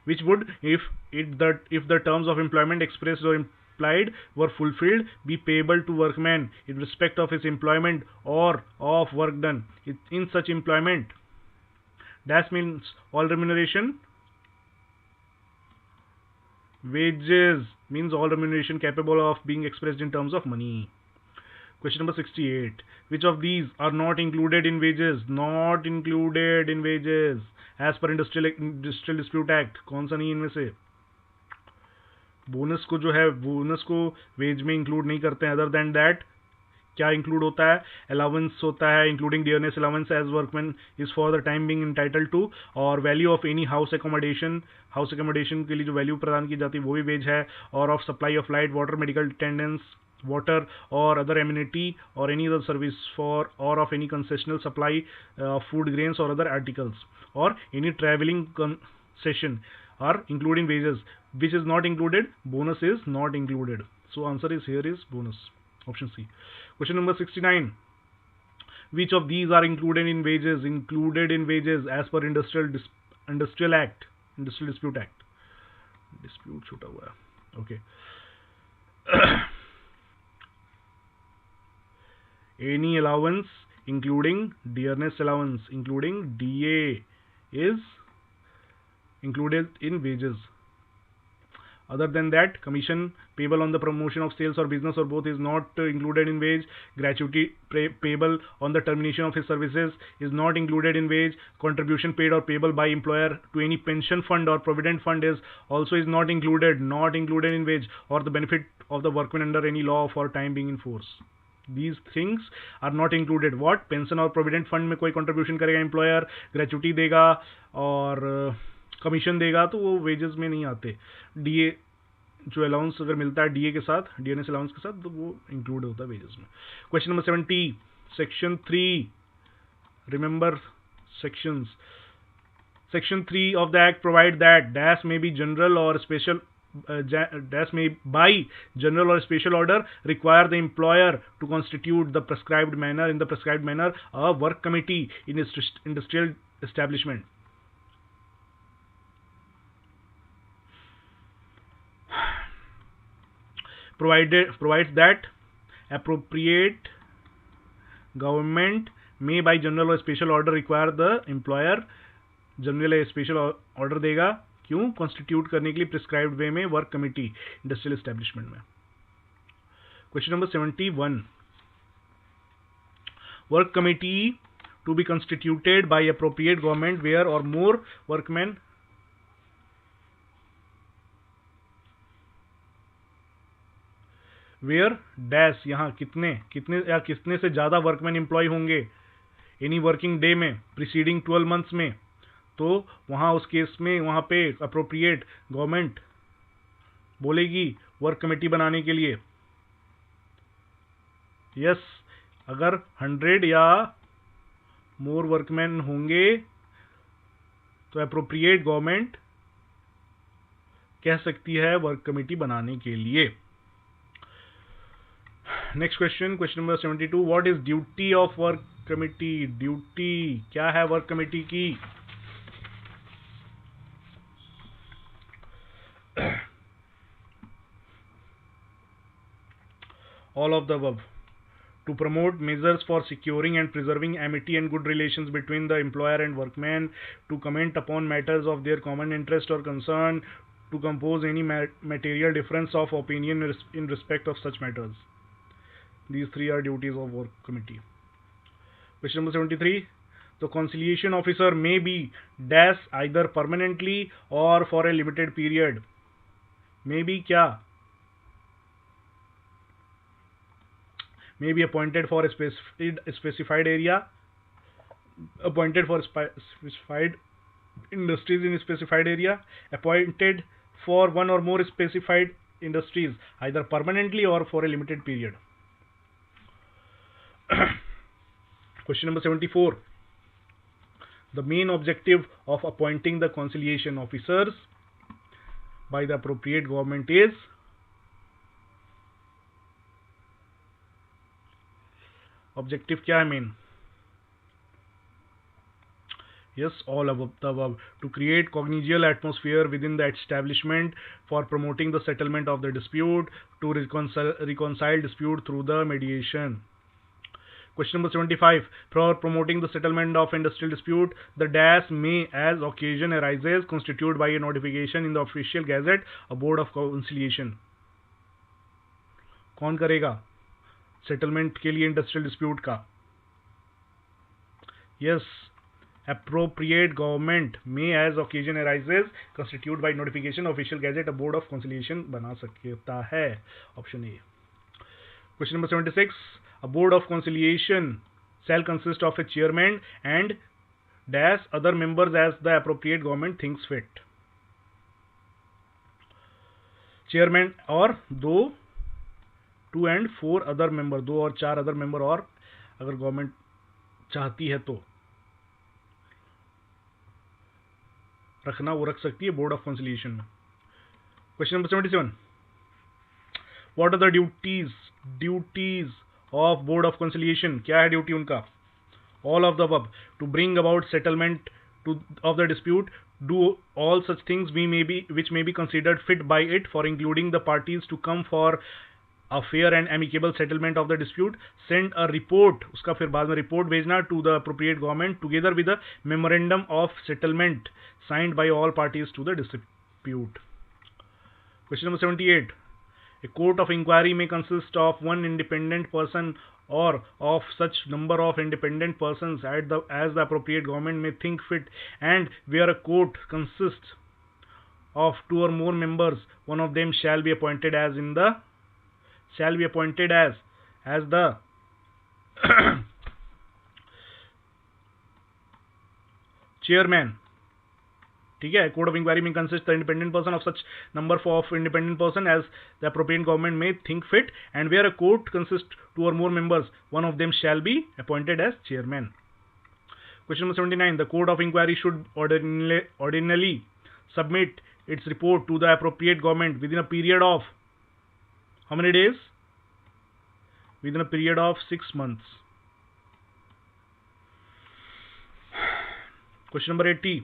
which would, if the terms of employment expressed or implied were fulfilled, be payable to workman in respect of his employment or of work done in such employment. Dash means all remuneration. Wages means all remuneration capable of being expressed in terms of money. Question number 68. Which of these are not included in wages? Not included in wages as per Industrial Dispute Act. कौन सा नहीं इनमें से? Bonus को जो है, bonus को veg में इंक्लूड नहीं करते हैं. अदर देन दैट क्या इंक्लूड होता है? अलाउंस होता है, including dearness allowance as workman is for the time being entitled to, और value of any house accommodation के लिए जो वैल्यू प्रदान की जाती है वो भी वेज है, और of supply of light water medical attendance water or other amenity or any other service for or of any concessional supply food grains or other articles or any traveling concession are including wages. Which is not included? Bonus is not included. So answer is here is bonus, option C. Question number 69. Which of these are included in wages? Included in wages as per Industrial Act, Industrial Dispute Act. Dispute छूटा हुआ है. Okay. Any allowance including dearness allowance including DA is included in wages. Other than that, commission payable on the promotion of sales or business or both is not included in wage. Gratuity payable on the termination of his services is not included in wage. Contribution paid or payable by employer to any pension fund or provident fund is not included in wage, or the benefit of the workman under any law for time being in force. These things are not included. What? Pension और provident fund में कोई contribution करेगा employer, gratuity देगा और commission देगा, तो वो wages में नहीं आते. डीए जो अलाउंस अगर मिलता है डीए के साथ, डीएनएस अलाउंस के साथ, तो वो इंक्लूड होता है वेजेस में. Question number 70. Section 3. Remember sections. Section 3 of the Act provide that dash may be general or special dash may by general or special order require the employer to constitute in the prescribed manner a work committee in its industrial establishment. Provides that appropriate government may by general or special order require the employer, general या special order देगा. क्यों? कॉन्स्टिट्यूट करने के लिए prescribed way में work committee industrial establishment में. Question number 71. Work committee to be constituted by appropriate government where or more workman were dash, यहाँ कितने से ज्यादा वर्कमैन एम्प्लॉय होंगे एनी वर्किंग डे में प्रीसीडिंग 12 मंथ्स में, तो वहां उस केस में वहां पे अप्रोप्रिएट गवर्नमेंट बोलेगी वर्क कमेटी बनाने के लिए. यस, अगर 100 या मोर वर्कमैन होंगे तो अप्रोप्रिएट गवर्नमेंट कह सकती है वर्क कमेटी बनाने के लिए. Next question number 72. What is duty of work committee? Duty क्या है वर्क कमेटी की? All of the above. To promote measures for securing and preserving amity and good relations between the employer and workman, to comment upon matters of their common interest or concern, to compose any material difference of opinion in respect of such matters. These three are duties of work committee. Question number 73. The conciliation officer may be dash either permanently or for a limited period. May be क्या? May be appointed for a specified area, appointed for specified industries in a specified area, appointed for one or more specified industries, either permanently or for a limited period. Question number 74. The main objective of appointing the conciliation officers by the appropriate government is objective क्या है main? Yes, all of the above. To create congenial atmosphere within the establishment for promoting the settlement of the dispute, to reconcile dispute through the mediation. Question number 75. For promoting the settlement of industrial dispute, the dash may, as occasion arises, constitute by a notification in the official gazette a board of conciliation. कौन करेगा settlement के लिए industrial dispute का? Yes, appropriate government may, as occasion arises, constitute by notification official gazette a board of conciliation बना सकता है. Option A. Question number 76. A board of conciliation shall consist of a chairman and dash other members as the appropriate government thinks fit. Chairman और 2 and 4 other member, 2 और 4 other member, और अगर government चाहती है तो रखना, वो रख सकती है बोर्ड ऑफ कंसिलिएशन में. Question number 77. What are the duties of board of conciliation? क्या है ड्यूटी उनका? All of the above. To bring about settlement of the dispute, do all such things which may be considered fit by it, for including the parties to come for a fair and amicable settlement of the dispute, send a report, उसका फिर बाद में report भेजना, to the appropriate government together with a memorandum of settlement signed by all parties to the dispute. Question number 78. A court of inquiry may consist of one independent person or of such number of independent persons as the appropriate government may think fit, and where a court consists of 2 or more members, one of them shall be appointed as the chairman. ठीक है. Court of inquiry में consist the independent person of such number of independent person as the appropriate government may think fit, and where a court consist 2 or more members, one of them shall be appointed as chairman. Question number 79. The court of inquiry should ordinarily submit its report to the appropriate government within a period of how many days? Within a period of 6 months. Question number 80.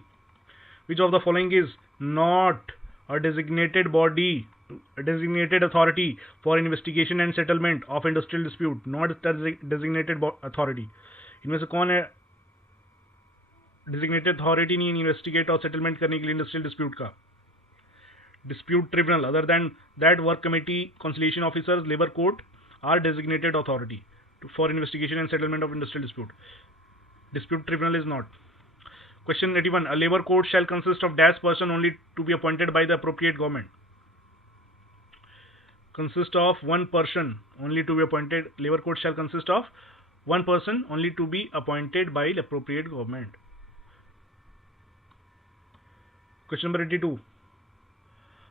Which of the following is not a designated authority for investigation and settlement of industrial dispute? Not designated authority. इनमें से कौन है designated authority नहीं investigate और settlement करने के लिए industrial dispute का? Dispute tribunal. Other than that, work committee, conciliation officers, labor court are designated authority for investigation and settlement of industrial dispute. Dispute tribunal is not. Question 81. A labor court shall consist of dash person only to be appointed by the appropriate government. Consist of one person only to be appointed. Labor court shall consist of one person only to be appointed by the appropriate government. Question number 82.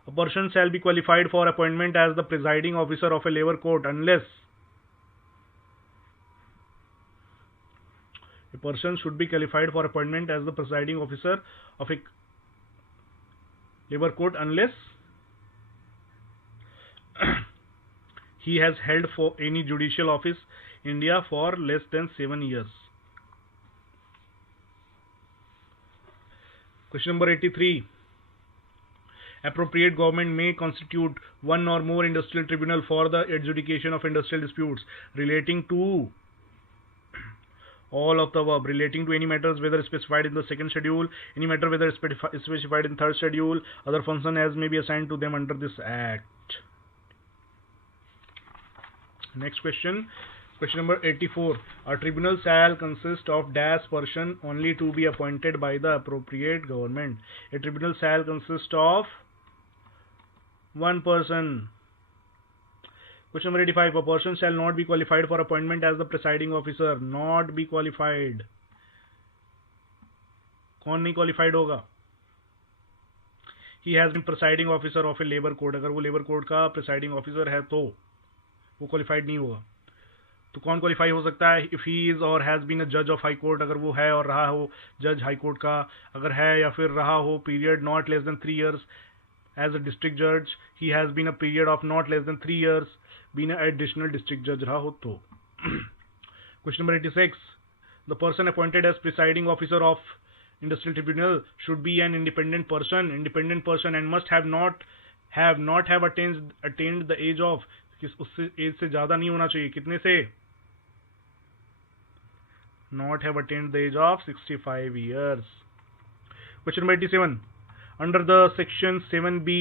A person shall be qualified for appointment as the presiding officer of a labor court unless a person should be qualified for appointment as the presiding officer of a labor court unless he has held for any judicial office in India for less than 7 years. Question number 83. Appropriate government may constitute one or more industrial tribunal for the adjudication of industrial disputes relating to all of the above, relating to any matters whether specified in the second schedule, any matter whether specified in third schedule, other function as may be assigned to them under this act. Next question. Question number 84. A tribunal shall consist of dash person only to be appointed by the appropriate government. A tribunal shall consist of one person. Question number 85. A person shall not be qualified for appointment as the presiding officer. Not be qualified. कौन नहीं qualified होगा? He has been presiding officer of a labor court. अगर वो labor court का presiding officer है तो वो qualified नहीं होगा. तो कौन क्वालिफाई हो सकता है? इफ ही इज और हैज बीन अ जज ऑफ हाई कोर्ट, अगर वो है और रहा हो जज हाई कोर्ट का, अगर है या फिर रहा हो period not less than 3 years as a district judge, he has been a period of not less than 3 years been an additional district judge रहा हो तो. Question number 86. The person appointed as presiding officer of industrial tribunal should be an independent person and must have not attained the age of, उससे as से ज्यादा नहीं होना चाहिए. कितने से? Not have attained the age of 65 years. Question number 87. Under the section 7B,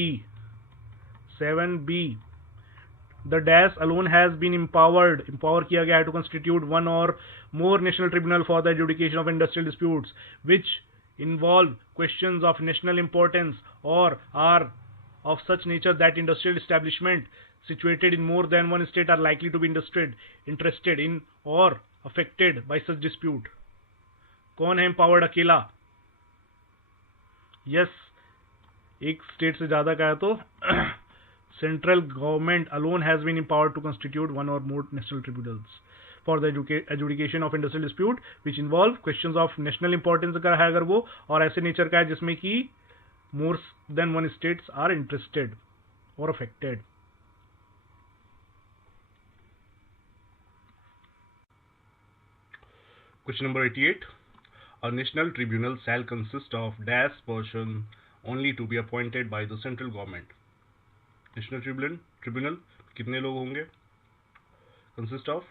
the dash alone has been empower किया गया है to constitute one or more national tribunal for the adjudication of industrial disputes which involve questions of national importance or are of such nature that industrial establishment situated in more than one state are likely to be interested in or affected by such dispute. कौन है empowered अकेला? Yes, एक state से ज्यादा का है तो central government alone has been empowered to constitute one or more national tribunals for the adjudication of industrial dispute which involve questions of national importance का है अगर वो, और ऐसे नेचर का है जिसमें कि more than one states are interested or affected. Question number 88. A national tribunal shall consist of dash person only to be appointed by the central government. National tribunal कितने लोग होंगे? Consist of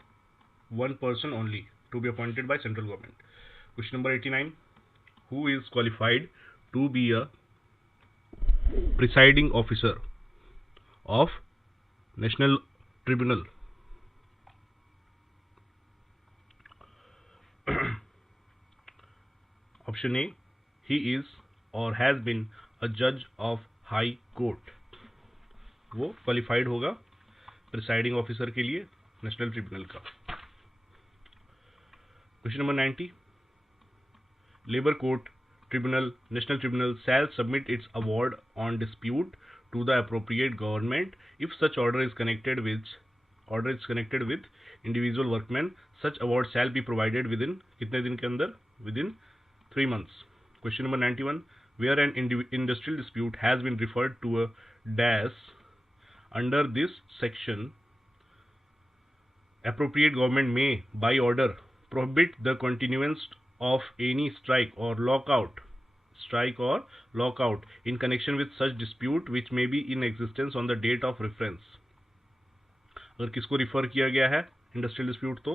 one person only to be appointed by central government. Question number 89. Who is qualified to be a presiding officer of national tribunal? Option A, he is or has been a judge of high court. वो qualified होगा presiding officer के लिए national tribunal का. Question number 90. Labor court tribunal, national tribunal shall submit its award on dispute to the appropriate government if such order is connected with individual workmen. Such award shall be provided within कितने दिन के अंदर? Within 3 months. Question number 91. Where an industrial dispute has been referred to a dash under this section, appropriate government may by order prohibit the continuance of any strike or lockout in connection with such dispute which may be in existence on the date of reference. अगर किसको refer किया गया है industrial dispute तो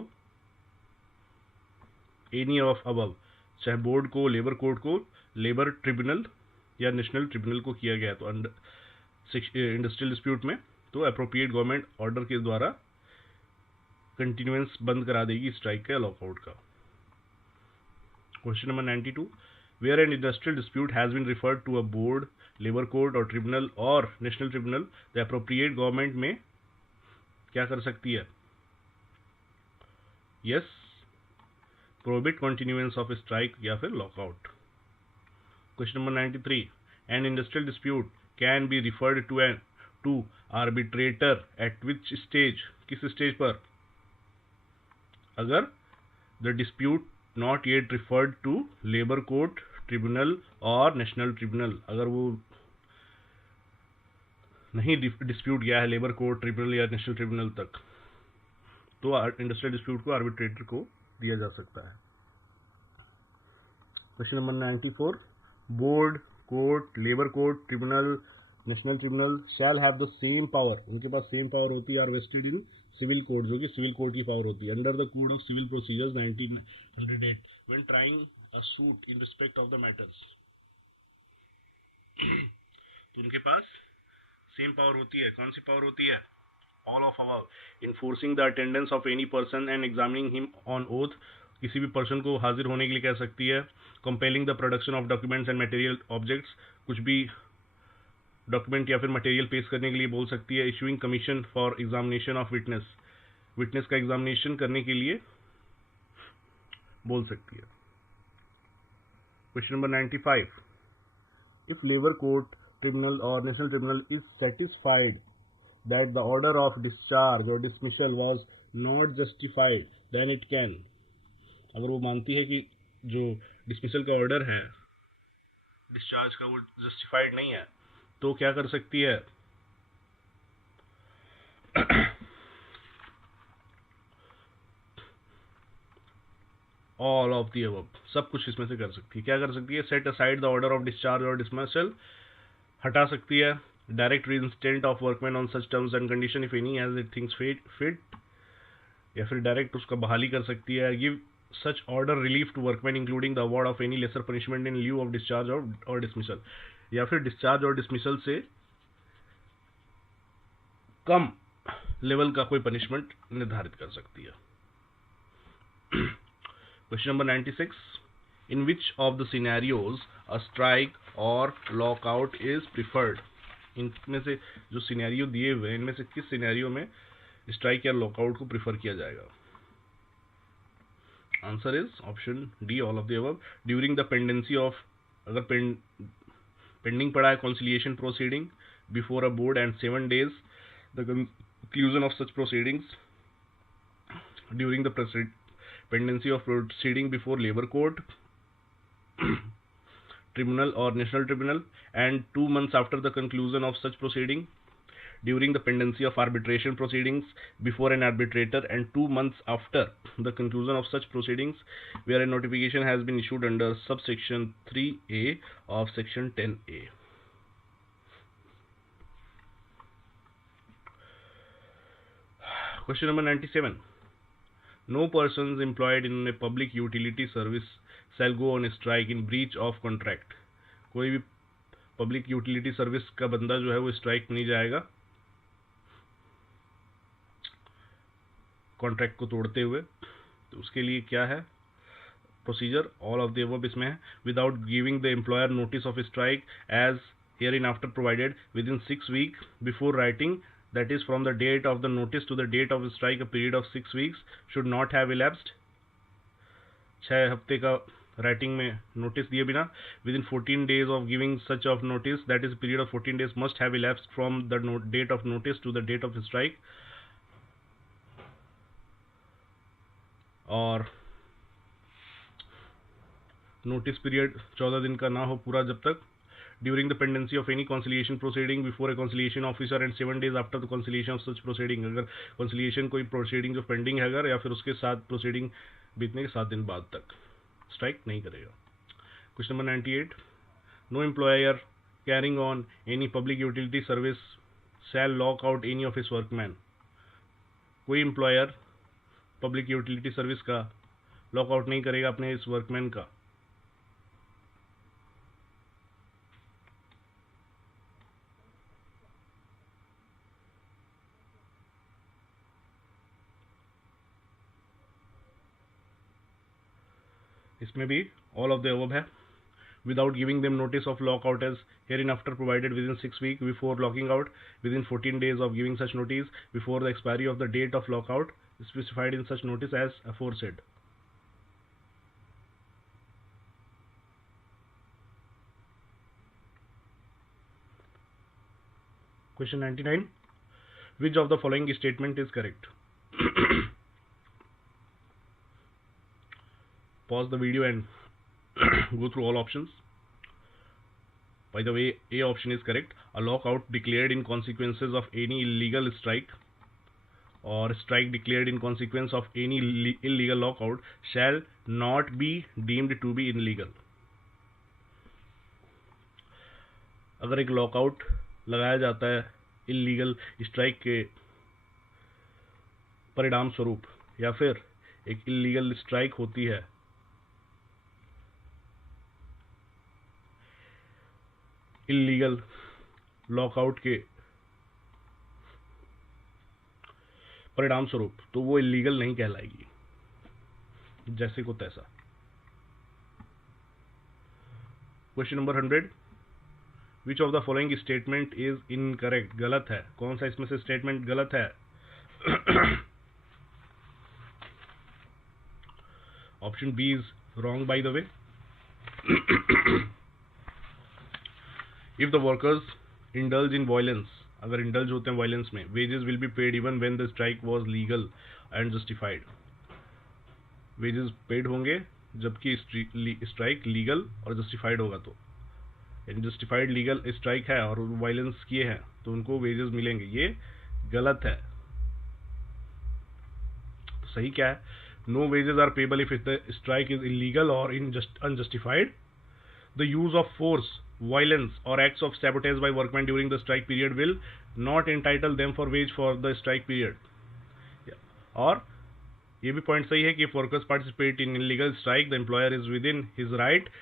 any of above, चाहे board को, labour court को, labour tribunal या नेशनल ट्रिब्यूनल को किया गया तो इंडस्ट्रियल डिस्प्यूट में तो अप्रोप्रिएट गवर्नमेंट ऑर्डर के द्वारा कंटिन्यूएंस बंद करा देगी स्ट्राइक का या लॉकआउट का. Question number 92. Where an industrial dispute has been referred to a board, labour court or tribunal और national tribunal, the appropriate government में क्या कर सकती है? यस, प्रोहिबिट कंटिन्यूएंस ऑफ स्ट्राइक या फिर lockout. Question number 93. An industrial dispute can be referred to arbitrator at which stage, किस स्टेज पर? अगर the dispute not yet referred to labour court, tribunal और नेशनल ट्रिब्यूनल, अगर वो नहीं डिस्प्यूट गया है लेबर कोर्ट, ट्रिब्यूनल या नेशनल ट्रिब्यूनल तक, तो इंडस्ट्रियल डिस्प्यूट को आर्बिट्रेटर को दिया जा सकता है. Question number 94. Board, court, labour court, tribunal, national tribunal shall have the same power, उनके पास सेम पावर होती है, are vested in civil code, जो कि सिविल कोड की पावर होती है. Under the code of civil procedures 1908 when trying a suit in respect of the matters. तो उनके पास सेम पावर होती है. कौन सी पावर होती है? All of above. Enforcing the attendance of any person and examining him on oath, किसी भी पर्सन को हाजिर होने के लिए कह सकती है. Compelling the production of documents and material objects, कुछ भी डॉक्यूमेंट या फिर मटेरियल पेश करने के लिए बोल सकती है. Issuing commission for examination of witness का एग्जामिनेशन करने के लिए बोल सकती है. Question number 95. If labour court, tribunal और national tribunal is satisfied that the order of discharge और dismissal was not justified then it can, अगर वो मानती है कि जो डिसमिसल का ऑर्डर है डिस्चार्ज का वो जस्टिफाइड नहीं है, तो क्या कर सकती है? ऑल ऑफ दी अबव, सब कुछ इसमें से कर सकती है। क्या कर सकती है? Set aside the order of discharge और डिसमिसल, हटा सकती है। Direct reinstatement of workman on such terms and condition if any as it thinks fit, या फिर डायरेक्ट उसका बहाली कर सकती है। Give such order relief to workman including the award of any lesser punishment in lieu of discharge और dismissal, या फिर डिस्चार्ज और डिसमिसल से कम लेवल का कोई पनिशमेंट निर्धारित कर सकती है। Question number 96, in which of the scenarios a strike और लॉकआउट इज प्रिफर्ड? इनमें से जो सिनेरियो दिए हुए हैं, इनमें से किस सिनेरियो में स्ट्राइक या लॉकआउट को प्रिफर किया जाएगा? Answer is option D, all of the above. During the pendency of, अगर पेंडिंग पड़ा है conciliation proceeding before a board and 7 days the conclusion of such proceedings, during the pendency of proceeding before labor court, tribunal or national tribunal, and 2 months after the conclusion of such proceeding, during the pendency of arbitration proceedings before an arbitrator, and 2 months after the conclusion of such proceedings where a notification has been issued under subsection 3A of section 10A. Question number 97. No persons employed in a public utility service shall go on strike in breach of contract. कोई भी public utility service का बंदा जो है वो strike नहीं जाएगा contract को तोड़ते हुए। तो उसके लिए क्या है procedure? All of the above इसमें है। Without giving the employer notice of strike as hereinafter provided within 6 weeks before writing, that is from the date of the notice to the date of strike, a period of 6 weeks should not have elapsed. 6 हफ्ते का writing में notice दिए बिना, within 14 days of giving such of notice, that is period of 14 days must have elapsed from the date of notice to the date of strike. और notice period 14 दिन का ना हो पूरा जब तक, during the pendency of any conciliation proceeding before a conciliation officer and 7 days after the conciliation of such proceeding, अगर conciliation कोई proceeding जो pending है अगर, या फिर उसके साथ proceeding बीतने के 7 दिन बाद तक स्ट्राइक नहीं करेगा। Question number 98, no employer carrying on any public utility service shall lock out any of his workmen. कोई एम्प्लॉयर पब्लिक यूटिलिटी सर्विस का लॉकआउट नहीं करेगा अपने इस वर्कमैन का। इसमें भी ऑल ऑफ द अबव है। Without giving them notice of lockout as hereinafter provided within 6 weeks before locking out, within 14 days of giving such notice before the expiry of the date of lockout specified in such notice as aforesaid. Question 99, which of the following statement is correct? Pause the video and go through all options. By the way, A option is correct. A lockout declared in consequences of any illegal strike or strike declared in consequence of any illegal lockout shall not be deemed to be illegal. अगर एक lockout लगाया जाता है illegal strike के परिणाम स्वरूप, या फिर एक इलीगल स्ट्राइक होती है इलीगल लॉकआउट के परिणाम स्वरूप, तो वो इलीगल नहीं कहलाएगी, जैसे को तैसा। Question number 100, which of the following statement is incorrect? गलत है। कौन सा इसमें से स्टेटमेंट गलत है? Option B is wrong by the way. If the workers indulge in violence, अगर इंडल्ज होते हैं वायलेंस में, wages will be paid even when the strike was legal and justified. Wages paid होंगे जबकि स्ट्राइक लीगल और justified होगा तो। Unjustified legal strike है और वायलेंस किए हैं तो उनको वेजेस मिलेंगे, ये गलत है। तो सही क्या है? No wages are payable if the strike is illegal और unjustified. The use of force, violence or acts of sabotage by workmen during the strike period will not entitle them for wage for the strike period। और ये भी point सही है कि if workers participate in illegal strike, the employer is within his right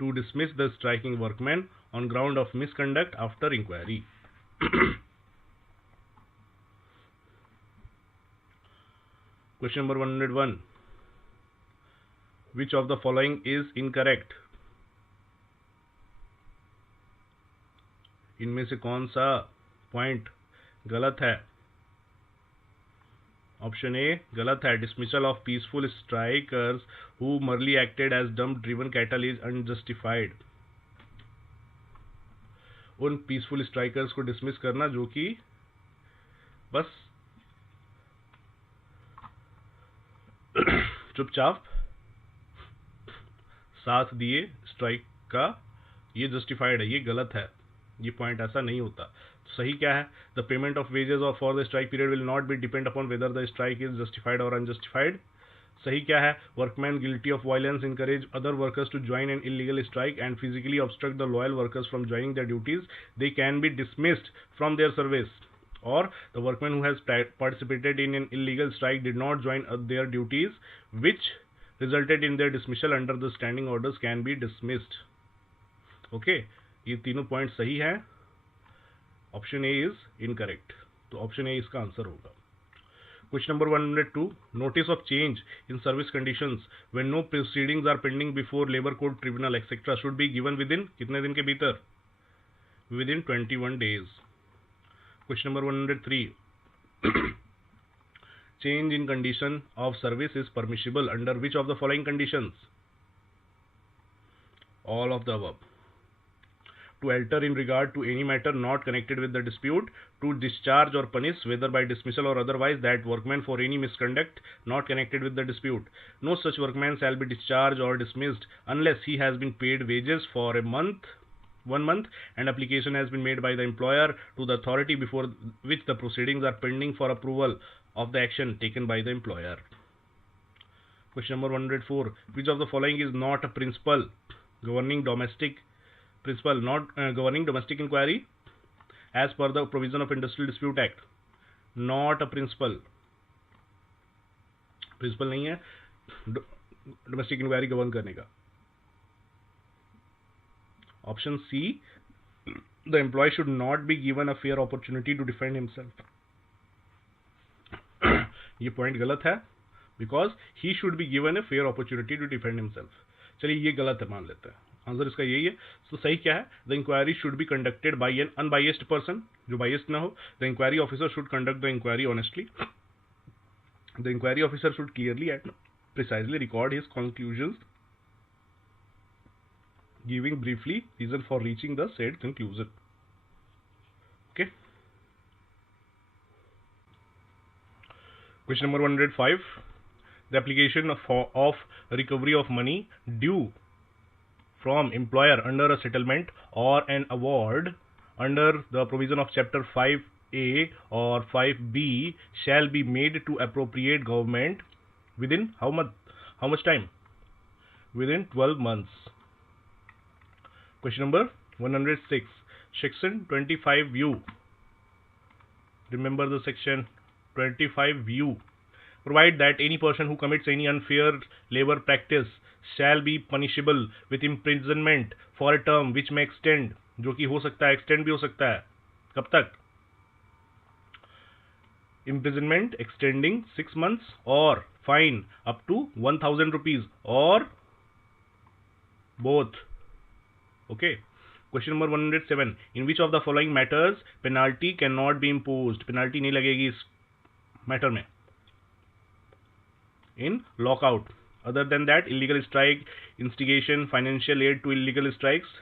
to dismiss the striking workmen on ground of misconduct after inquiry। Question number 101, which of the following is incorrect? इनमें से कौन सा point गलत है? Option A गलत है, dismissal of peaceful strikers who merely acted as dumb driven cattle is unjustified. उन peaceful strikers को डिसमिस करना जो कि बस चुपचाप साथ दिए स्ट्राइक का, ये जस्टिफाइड है, ये गलत है, ये पॉइंट ऐसा नहीं होता। तो सही क्या है? द पेमेंट ऑफ वेजेस और for the strike period will not be depend upon whether the strike is justified और अनजस्टिफाइड। सही क्या है? Workman guilty of violence encourage other workers to join an illegal strike and physically obstruct the loyal workers from joining their duties, they can be dismissed from their service। or the workman who has participated in an illegal strike did not join their duties which resulted in their dismissal under the standing orders can be dismissed। Okay, ये तीनों point सही है। Option A is incorrect, तो option A इसका answer होगा। Question number 102, notice of change in service conditions when no proceedings are pending before labour court tribunal etcetera should be given within कितने दिन के भीतर? Within 21 days। Question number 103, change in condition of service is permissible under which of the following conditions? All of the above. To alter in regard to any matter not connected with the dispute, to discharge or punish whether by dismissal or otherwise that workman for any misconduct not connected with the dispute। No such workman shall be discharged or dismissed unless he has been paid wages for a month, 1 month, and application has been made by the employer to the authority before which the proceedings are pending for approval of the action taken by the employer। Question number 104, which of the following is not a principle governing domestic inquiry as per the provision of Industrial Dispute Act? Not a principle नहीं है domestic inquiry govern करने का। Option C, the employee should not be given a fair opportunity to defend himself. ये point गलत है, because he should be given a fair opportunity to defend himself. चलिए ये गलत है, मान लेते हैं, आंसर इसका यही है। तो सही क्या है? The inquiry should be conducted by an unbiased person, जो बायस्ड ना हो। The inquiry officer should conduct the inquiry honestly. The inquiry officer should clearly and precisely record his conclusions, giving briefly reason for reaching the said conclusion. Okay, question number 105, the application of recovery of money due from employer under a settlement or an award under the provision of chapter 5A or 5B shall be made to appropriate government within how much time? Within 12 months। Question number 106, section 25U, remember the section 25U, provide that any person who commits any unfair labor practice shall be punishable with imprisonment for a term which may extend, जो कि हो सकता है extend भी हो सकता है, कब तक? imprisonment extending 6 months or fine up to 1000 rupees or both। okay, question number 107, in which of the following matters penalty cannot be imposed? penalty नहीं लगेगी इस मैटर में। in lockout, other than that illegal strike, instigation, financial aid to illegal strikes,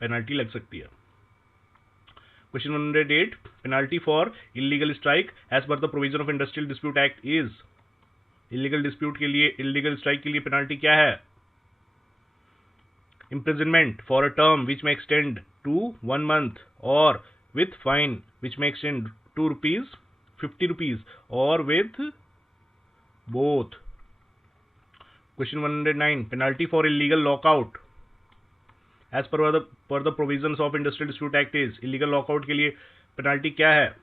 penalty लग सकती है। Question 108, penalty for illegal strike as per the provision of Industrial Dispute Act is, illegal dispute के लिए, illegal strike के लिए penalty क्या है? imprisonment for a term which may extend to 1 month, or with fine which may extend to rupees 50 rupees, or with both. Question 109. Penalty for illegal lockout as per the provisions of Industrial Dispute Act is. Illegal lockout के लिए penalty क्या है?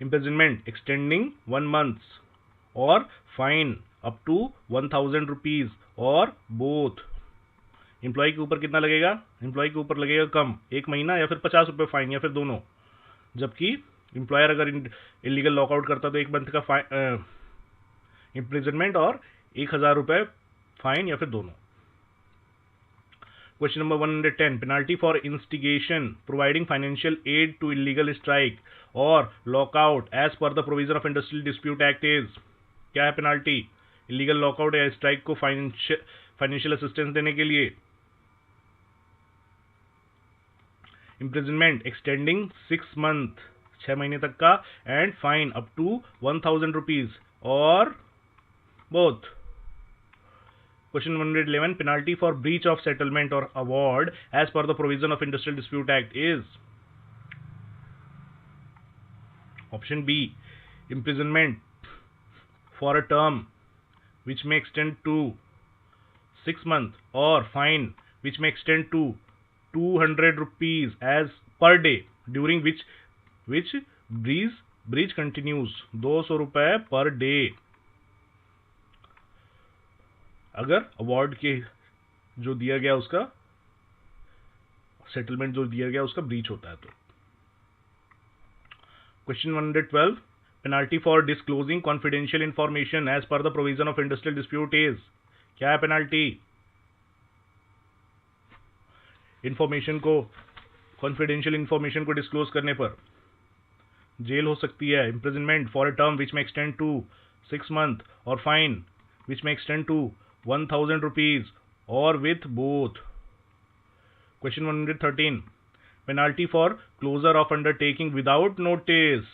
Imprisonment extending 1 month, or fine up to 1000 rupees, or both. Employ के ऊपर कितना लगेगा? Employ के ऊपर लगेगा कम, 1 महीना या फिर 50 रुपये फाइन, या फिर दोनों. जबकि एम्प्लॉयर अगर इलीगल लॉकआउट करता तो 1 मंथ का इम्प्रिजनमेंट और 1000 रुपये फाइन, या फिर दोनों. Question number 110. Penalty for instigation providing financial aid to illegal strike or lockout as per the provision of Industrial Dispute Act is. क्या है penalty? Illegal lockout या strike को financial assistance देने के लिए. Imprisonment extending 6 months, 6 महीने तक का, and fine up to 1000 rupees, or both. Question 111. Penalty for breach of settlement or award as per the provision of Industrial Dispute Act is. Option B. Imprisonment for a term which may extend to 6 months, or fine which may extend to 200 rupees as per day, during which breach continues. 200 रुपए per day. अगर award के जो दिया गया उसका settlement जो दिया गया उसका ब्रीच होता है तो. Question 112. Penalty for disclosing confidential information as per the provision of industrial dispute is. क्या है पेनाल्टी? इंफॉर्मेशन को, कॉन्फिडेंशियल इंफॉर्मेशन को डिस्क्लोज करने पर जेल हो सकती है. Imprisonment for a term which may extend to 6 month, और fine which may extend to 1000 rupees, or with both. Question 113. Penalty for closure of undertaking without notice.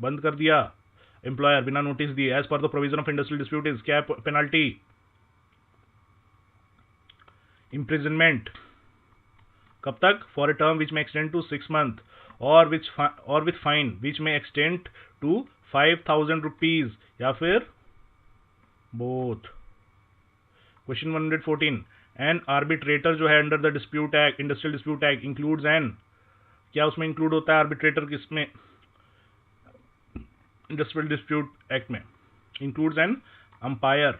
बंद कर दिया एम्प्लॉयर बिना नोटिस दिए as per the provision of industrial dispute is. क्या penalty? Imprisonment कब तक? For a term which may extend to 6 month, और with fine which may extend to 5000 rupees, या फिर बोथ. क्वेश्चन 114. एन आर्बिट्रेटर जो है under the dispute act, industrial dispute act, includes an. क्या उसमें इंक्लूड होता है आर्बिट्रेटर? किसमें? इंडस्ट्रियल डिस्प्यूट एक्ट में includes an umpire.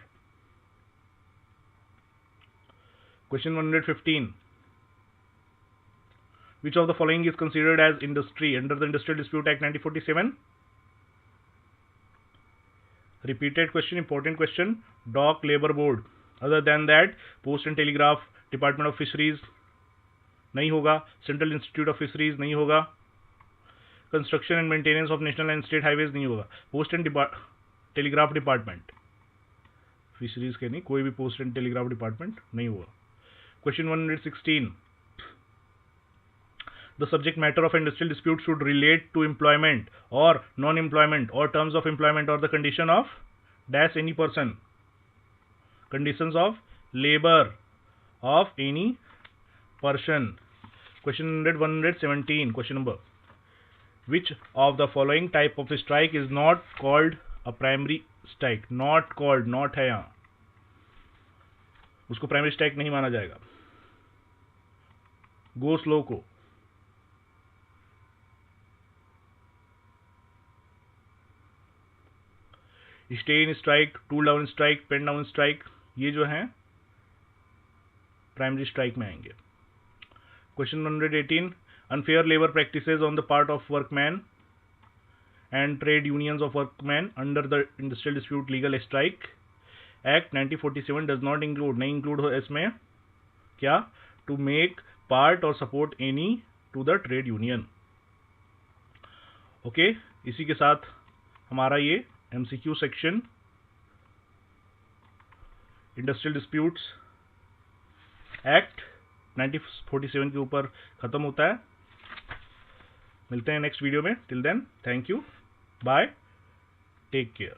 Question 115. Which of the following is considered as industry under the industrial dispute act 1947? Repeated question, important question. Dock Labor Board. Other than that, Post and Telegraph Department of Fisheries नहीं होगा. Central Institute of Fisheries नहीं होगा. Construction and Maintenance of National and State Highways नहीं होगा. Post and Telegraph Department, Fisheries के नहीं, कोई भी Post and Telegraph Department नहीं होगा. Question 116. The subject matter of industrial dispute should relate to employment or non-employment or terms of employment or the condition of dash any person. Conditions of labor of any person. Question 117. Question number. Which of the following type of strike is not called a primary strike? Not called, not है यहाँ, उसको primary strike नहीं माना जाएगा. Go slow को. Stay in strike, tool down strike, pen down strike, ये जो हैं प्राइमरी स्ट्राइक में आएंगे. Question 118. Unfair labour practices on the part of workman and trade unions of workman under the industrial dispute legal strike act 1947 does not include. नहीं include हो इसमें. क्या? To make part और support any to the trade union. Okay, इसी के साथ हमारा ये MCQ section industrial disputes act 1947 के ऊपर खत्म होता है. मिलते हैं नेक्स्ट वीडियो में. Till then, thank you, bye, take care.